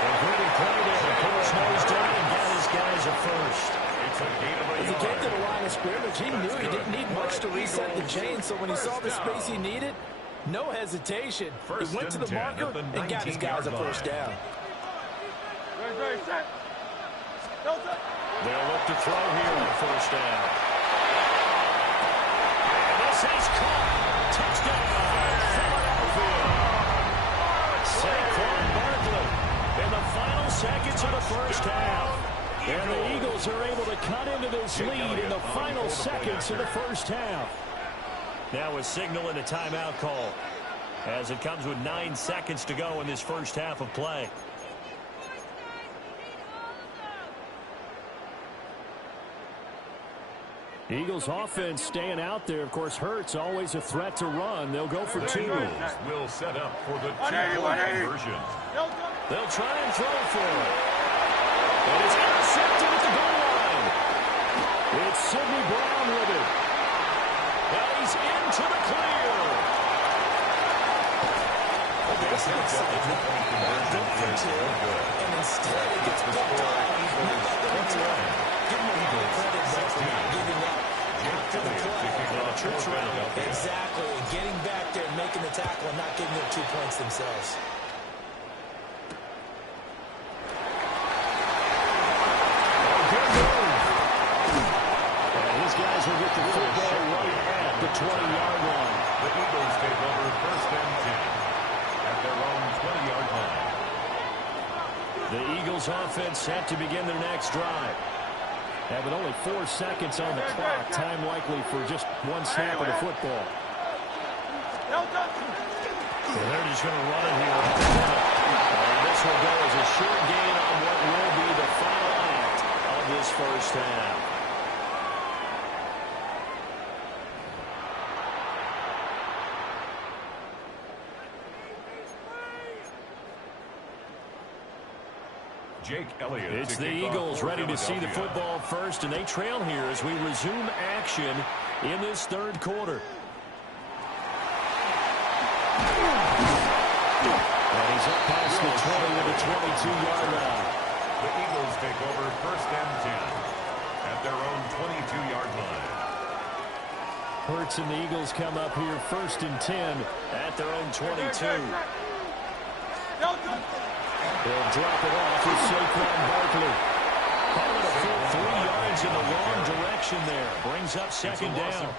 A great play there. The coach knows down and got his guys a first. It's a gain of a As he yard. came to the line of scrimmage, he knew he didn't need much to reset the chain, so when he saw the space he needed, no hesitation. He went to the marker and got his guys a first down. They'll look to throw here on first down. And this is caught. Touchdown, Philadelphia. Saquon Barkley in the final seconds of the first half. And the Eagles are able to cut into this lead in the final seconds of the first half. Now a signal and a timeout call as it comes with 9 seconds to go in this first half of play. Eagles offense staying out there. Of course, Hurts always a threat to run. They'll go for 2. Will set up for the 2-point conversion. They'll try and throw for it. And it's intercepted at the goal line. It's Sidney Brown with it. And he's into the clear. This looks like built for two, and instead it gets built up. Give him a lot of credit for not giving up after the play. Exactly, getting back there and making the tackle and not giving up 2 points themselves. These guys will get the football right at the 20-yard line. The Eagles take over first and 10 at their own 20-yard line. The Eagles offense set to begin their next drive. And with only 4 seconds on the clock, time likely for just one snap of the football. So they're just going to run it here. And this will go as a short gain on what will be the final act of this first half. Jake Elliott. It's the Eagles ready to see the football first, and they trail here as we resume action in this third quarter. And he's up past the 20 with a 22-yard line. The Eagles take over first and 10 at their own 22-yard line. Hurts and the Eagles come up here first and 10 at their own 22. They'll drop it off with Saquon Barkley. Call it a full 3 yards in the wrong direction there. Brings up second down.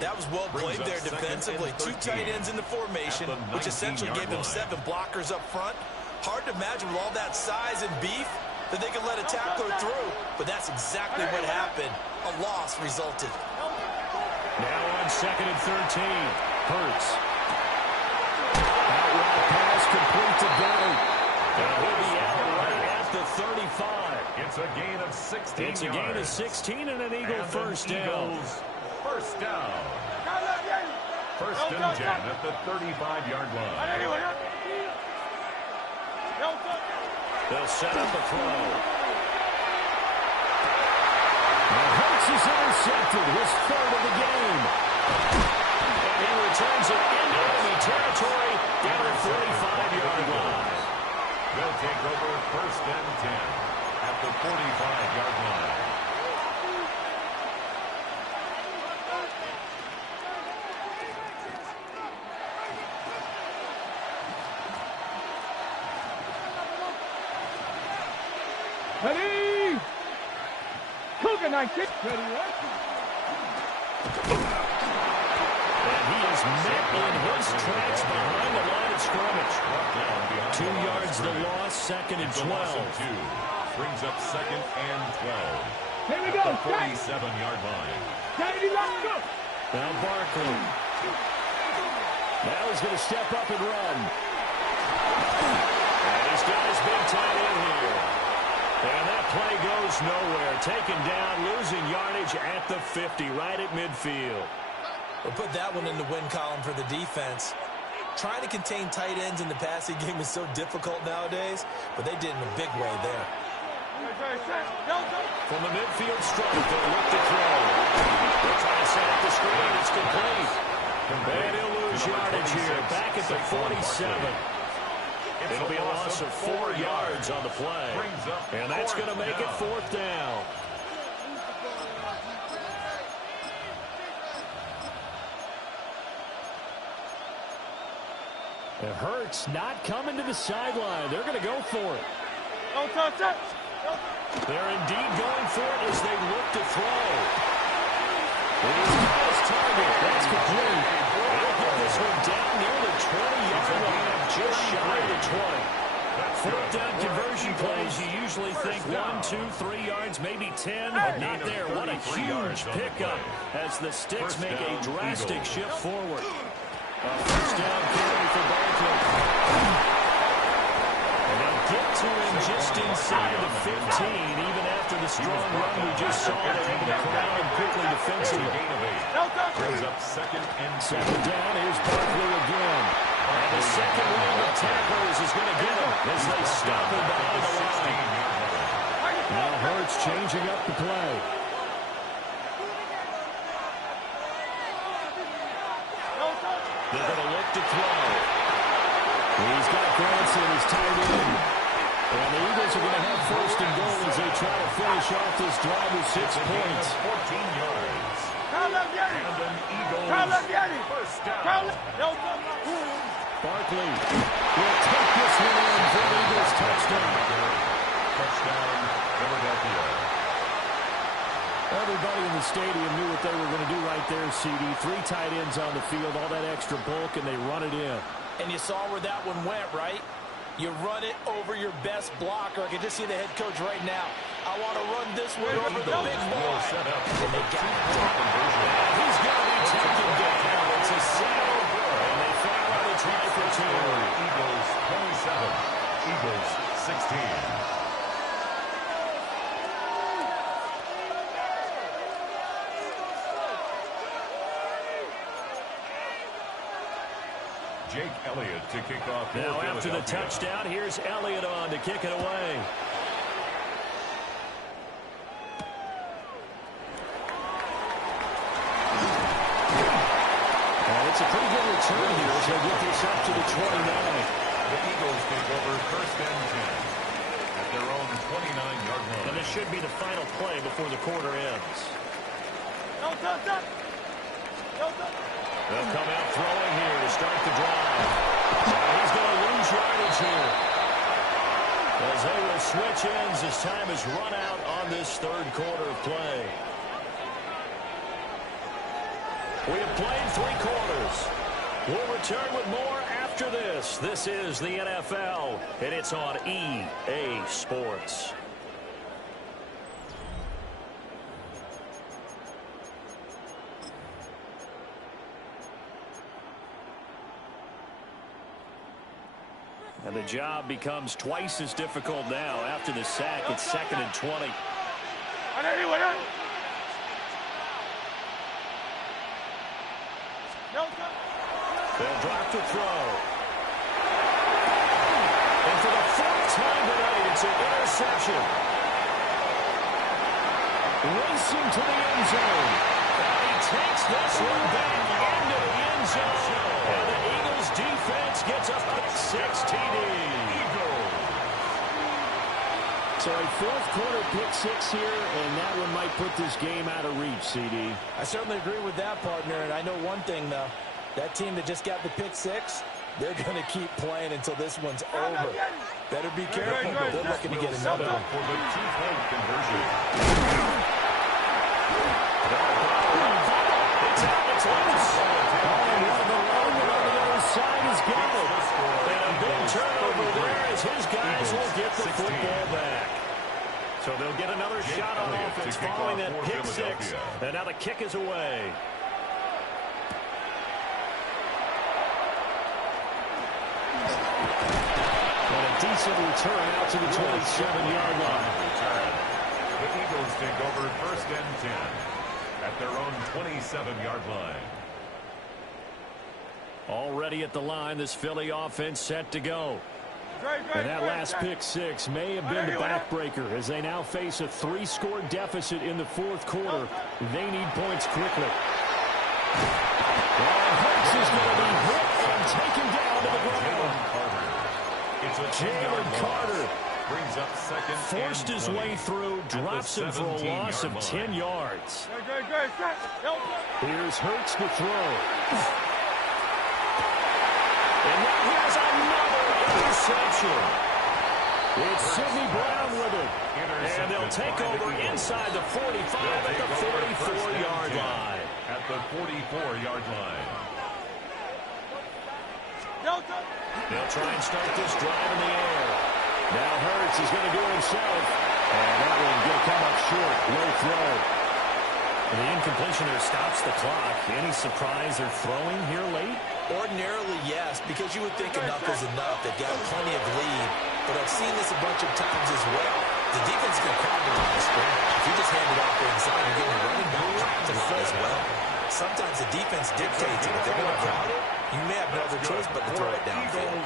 That was well played there defensively. 2 tight ends in the formation, which essentially gave them 7 blockers up front. Hard to imagine with all that size and beef that they could let a tackler through. But that's exactly what happened. A loss resulted. Now on second and 13. Hurts. Outright pass complete to Goddard. And he'll be out right at the 35. It's a gain of 16 It's a gain of 16 and an Eagle first down. First down. First and 10 at the 35-yard line. They'll set up a throw. And Hurts is intercepted, his third of the game. And he returns it into enemy territory down at the 45-yard line. They'll take over first and 10 at the 45-yard line. Ready? Cougar 19. Ready, And he is met in his tracks behind the line of scrimmage. 2 yards the loss, second and 12. Brings up second and 12. Here we go. At the 47-yard line. Now Barkley. Now he's going to step up and run. And he's got his big tight end here. And that play goes nowhere. Taken down, losing yardage at the 50, right at midfield. We'll put that one in the win column for the defense. Trying to contain tight ends in the passing game is so difficult nowadays, but they did in a big way there. From the midfield stripe, they'll look to throw. They'll try to set up the screen. It's complete. And he'll lose yardage here. Back at the 47. It'll be a loss of 4 yards on the play. And that's going to make it fourth down. It hurts not coming to the sideline. They're going to go for it. Don't touch it. They're indeed going for it as they look to throw. He's got his target. That's complete. They'll get this one down near the 20-yard line, just shy of the 20. Fourth down conversion plays, you usually think 1, 2, 3 yards, maybe 10, but not there. What a huge pickup as the Sticks make a drastic shift forward. A first down carry for Barkley. And they'll get to him just inside the 15, even after the strong run we just saw. They're able to corral him quickly defensively. Brings up second and 2. Second down, here's Barkley again. And the second wave of tacklers is going to get him as they stop him behind the line. Now Hurts changing up the play. They're going to look to throw. He's got Granson, he's tied in. And the Eagles are going to have first and goal as they try to finish off this drive with 6 points. 14 yards. And an Eagles first down. Barkley will take this one in for the Eagles touchdown. Touchdown, Philadelphia. Everybody in the stadium knew what they were going to do right there, CD. 3 tight ends on the field, all that extra bulk, and they run it in. And you saw where that one went, right? You run it over your best blocker. I can just see the head coach right now. I want to run this one over the big boy. And they got it. He's going to be taken down. It's a sail. And they foul on the try for 2. Eagles 27. Eagles 16. Jake Elliott to kick off. Now after the touchdown, here's Elliott on to kick it away. And it's a pretty good return here as they get this up to the 29. The Eagles take over first and 10 at their own 29-yard line. And this should be the final play before the quarter ends. They'll come out throwing here to start the drive. Now he's going to lose yardage here, as they will switch ends as time has run out on this third quarter of play. We have played 3 quarters. We'll return with more after this. This is the NFL, and it's on EA Sports. And the job becomes twice as difficult now after the sack. It's 2nd and 20. They'll drop to throw. And for the 4th time tonight, it's an interception. Racing to the end zone. And he takes this one back into the end zone. And the Eagles defense gets a pick-6 TD. So a 4th quarter pick-6 here, and that one might put this game out of reach, CD. I certainly agree with that, partner. And I know one thing, though. That team that just got the pick-6, they're going to keep playing until this one's over. Better be careful. They're looking to get another one. For the 2-point conversion. It's out. It's loose. And one of the linemen on the other side has got it. And a big turnover there as his guys will get the football back. So they'll get another shot on offense following that pick-6. And now the kick is away. Decent return out to the 27-yard line. The Eagles take over first and 10 at their own 27-yard line. Already at the line, this Philly offense set to go. And that last pick-6 may have been the backbreaker as they now face a 3-score deficit in the 4th quarter. They need points quickly. And Hurts is going to be hit and taken down to the ground. Jalen Carter brings up second. Forced his way through, drops him for a loss of 10 yards. Here's Hurts to throw. And now here's another interception. It's Sidney Brown with it. And they'll take over inside the 45 at the 44-yard line. At the 44-yard line. They'll try and start this drive in the air. Now Hurts is going to do it himself. And that one going to come up short. Low throw. And the incompletion there stops the clock. Any surprise they're throwing here late? Ordinarily, yes, because you would think enough is enough. They've got plenty of lead. But I've seen this a bunch of times as well. The defense can crowd the line of scrimmage. If you just hand it off inside, you're getting a running back trapped a lot as well. Sometimes the defense dictates it. If they're going to crowd it, You may have no other choice but to throw it downfield.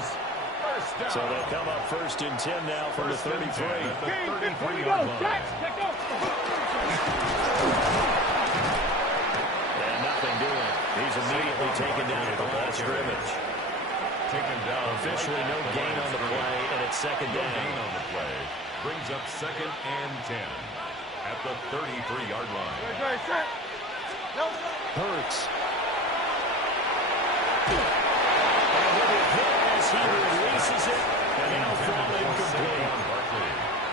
So they'll come up 1st and 10 now from the 33. And nothing doing. He's immediately taken down at the line of scrimmage. Taken down. Officially no gain on the play, and it's 2nd down. No gain on the play. Brings up 2nd and 10 at the 33-yard line. Hurts. And with a pass, he releases it, and now thrown incomplete.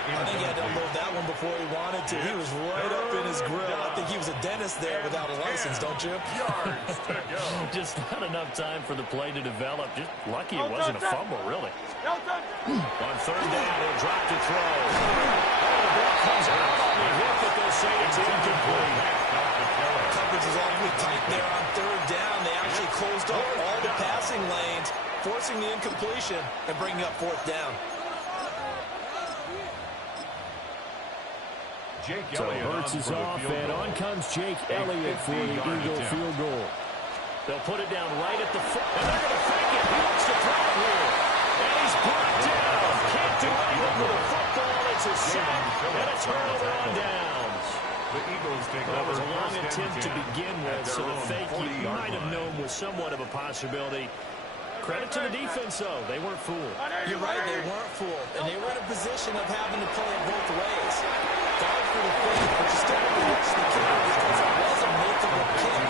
I think he had to unload that one before he wanted to. He was right up in his grill. I think he was a dentist there without a license, don't you? Just not enough time for the play to develop. Just lucky it wasn't a fumble, really. On 3rd down, he'll drop to throw. Oh, the ball comes out on the hit, but they'll say it's incomplete. Coverage is awfully tight there on 3rd down. They actually closed up all the passing lanes, forcing the incompletion and bringing up 4th down. So Hurts is off, and on comes Jake Elliott for the Eagle field goal. They'll put it down right at the foot, and they're going to fake it. He wants to throw it here. And he's brought down. Can't do anything with the football. It's a sack, and a turnover on downs. The Eagles take That over. was a long attempt to begin with, so the fake you might have known was somewhat of a possibility. Credit to the defense, though. They weren't fooled. You're right, they weren't fooled. And they were in a position of having to play it both ways. Dive for the fake, but you still have to watch the kick because it was a multiple kick.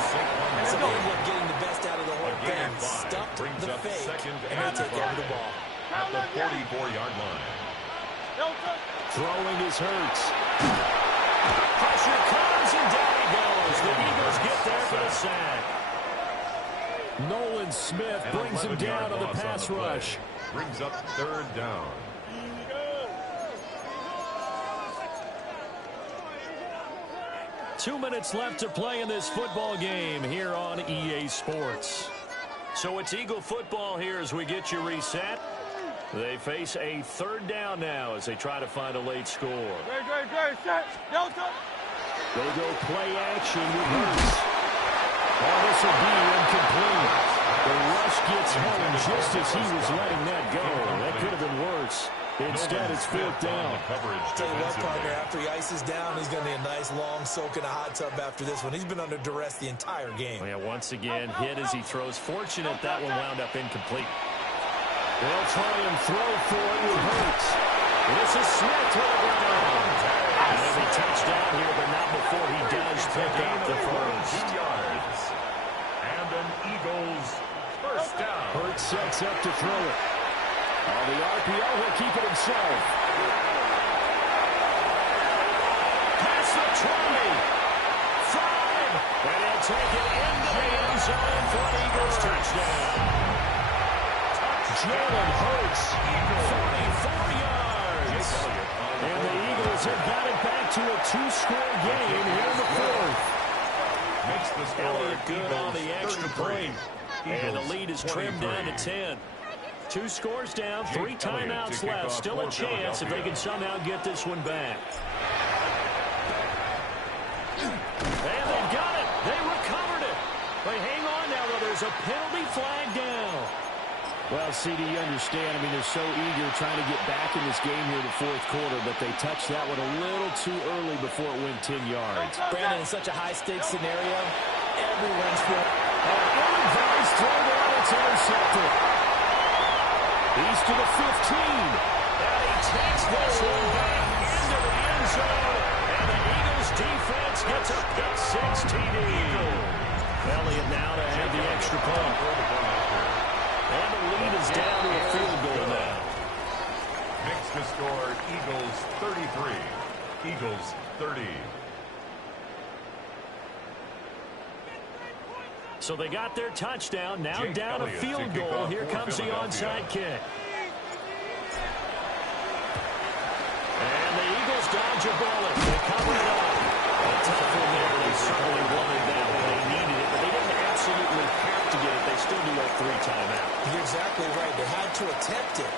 So they ended up getting the best out of the whole thing. Stuffed the fake, and they take over the ball. At the 44-yard line. Throwing is Hurts. Pressure comes, and down he goes. The Eagles get there for the sack. Nolan Smith brings him down on the pass rush. Brings up 3rd down. Two minutes left to play in this football game here on EA Sports. So it's Eagle football here as we get you reset. They face a 3rd down now as they try to find a late score. They go play action with Hurts. Oh, this will be incomplete. The rush gets home just as he was letting that go. That could have been worse. Instead, it's 4th down. Tell you what, partner, after he ices down, he's going to need a nice long soak in a hot tub after this one. He's been under duress the entire game. Yeah, once again, hit as he throws. Fortunate that one wound up incomplete. They'll try and throw for it with Hurts. This is Smith to the ground. And a touchdown here, but not before he does pick up the first. Yards. And an Eagles 1st down. Hurts sets up to throw it. On the RPO, he'll keep it himself. Pass the 20. 5. And he'll take it into the end zone for an Eagles touchdown. Jalen Hurts, 44 yards. And the Eagles have got it back to a 2-score game here in the 4th. Makes the score. Elliott good on the extra point. And the lead is trimmed down to 10. 2 scores down, 3 timeouts left. Still a chance if they can somehow get this one back. And they've got it. They recovered it. But hang on now, though. There's a penalty flag down. Well, CD, you understand. I mean, they're so eager trying to get back in this game here in the 4th quarter, but they touched that one a little too early before it went 10 yards. Brandon, in such a high-stakes scenario, everyone's feeling. Ill-advised throw down. It's intercepted. He's to the 15. And he takes this one back into the end zone. And the Eagles defense gets a pick-6 TD. Elliott now to have the extra point. And the lead is down to a field goal now. Makes the score Eagles 33. Eagles 30. So they got their touchdown. Now down a field goal. Here comes the onside kick. And the Eagles dodge a bullet. They cover it up. A tough one there. They certainly wanted that when they needed it, but they didn't absolutely have to get it. They still do have 3 timeouts. You're exactly right. They had to attempt it.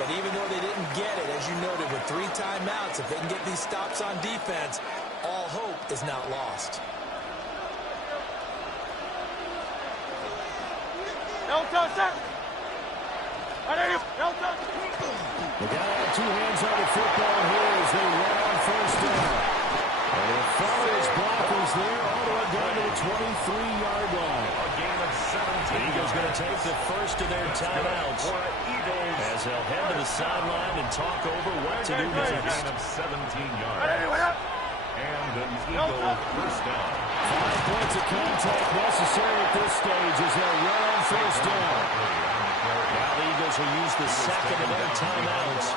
But even though they didn't get it, as you noted, with 3 timeouts, if they can get these stops on defense, all hope is not lost. They got to have two hands on the football here as they run on first down. And it follows blockers there all the way down to the 23-yard line. A gain of 17. The Eagles going to take the first of their timeouts as they'll head to the sideline and talk over what to do next. A gain of 17 yards. And an Eagle first down. 5 points of contact necessary at this stage as they'll run on first down. Now the Eagles will use the second of their timeouts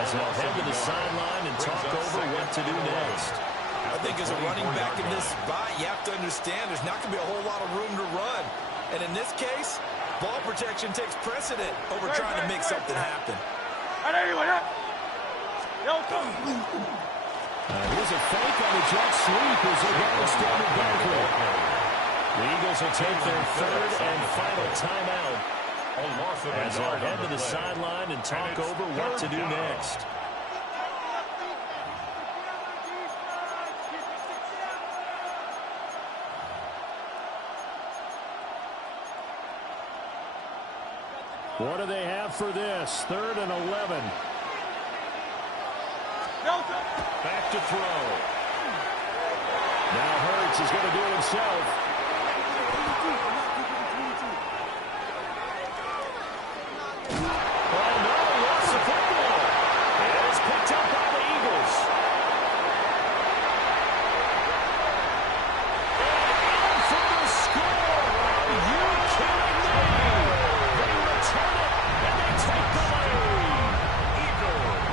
as they'll head to the sideline and talk over what to do next. I think as a running back in this spot, you have to understand there's not going to be a whole lot of room to run. And in this case, ball protection takes precedent over trying to make something happen. Here's a fake on the jet sweep as they go extended backward. The Eagles will take their third and final timeout as they'll head to the sideline and talk over what to do next. What do they have for this? 3rd and 11. Back to throw. Now Hurts is going to do it himself. Oh, no, he lost the football. It is picked up by the Eagles. And in for the score. Are you kidding me? They return it, and they take the lead. Eagles.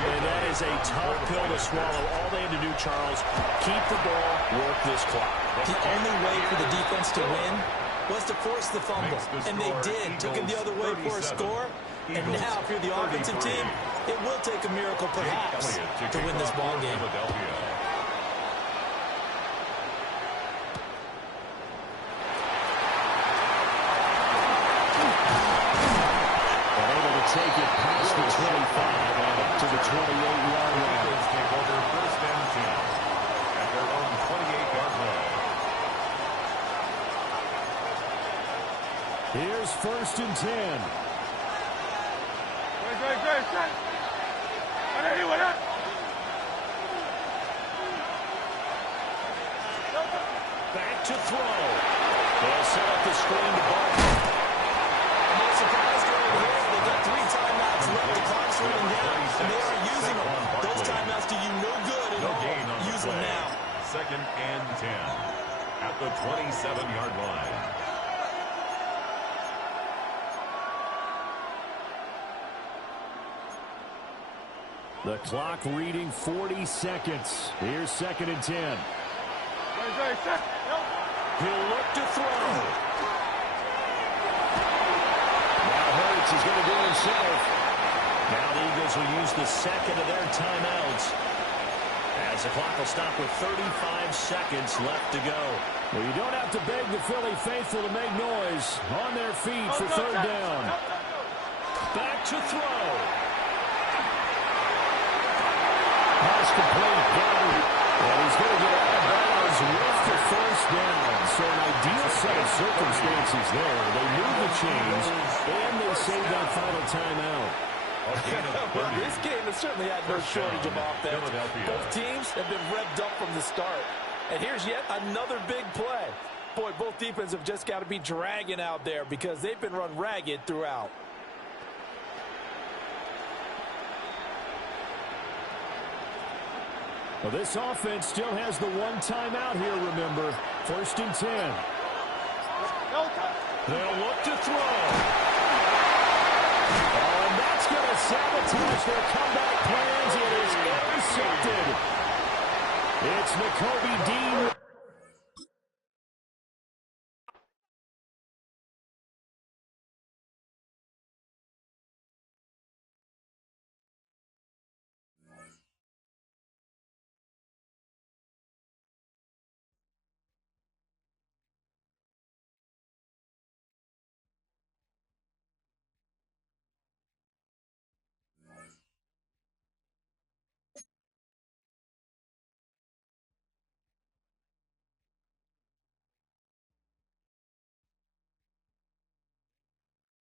And that is a tough pill to swallow. All they had to do, Charles, keep the ball, work this clock. The only way for the defense to win was to force the fumble. And they did. Took it the other way for a score. And now, if you're the offensive team, it will take a miracle, perhaps, to win this ball game. Able to take it past the 25 and up to the 28-yard line. Take over first and 10 at their own 28-yard line. Here's 1st and 10. Back to throw. They'll set up the screen to Barkley. No surprise going here. They've got 3 timeouts left. The clock's running down, and they are using them. Those timeouts do you no good at all. Use them now. 2nd and 10 at the 27-yard line. The clock reading 40 seconds. Here's 2nd and 10. He'll look to throw. Now Hurts is going to do it himself. Now the Eagles will use the second of their timeouts as the clock will stop with 35 seconds left to go. Well, you don't have to beg the Philly faithful to make noise. On their feet for 3rd down. Back to throw. Pass complete. Goddard. And he's going to get out of bounds with the first down. So an ideal set of circumstances there. They move the chains, and they save that final timeout. Well, this game has certainly had no shortage of offense. Both teams have been revved up from the start. And here's yet another big play. Boy, both defenses have just got to be dragging out there because they've been run ragged throughout. Well, this offense still has the one timeout here, remember. 1st and 10. They'll look to throw. Oh, and that's going to sabotage their comeback plans. It is intercepted. It's Nakobe Dean.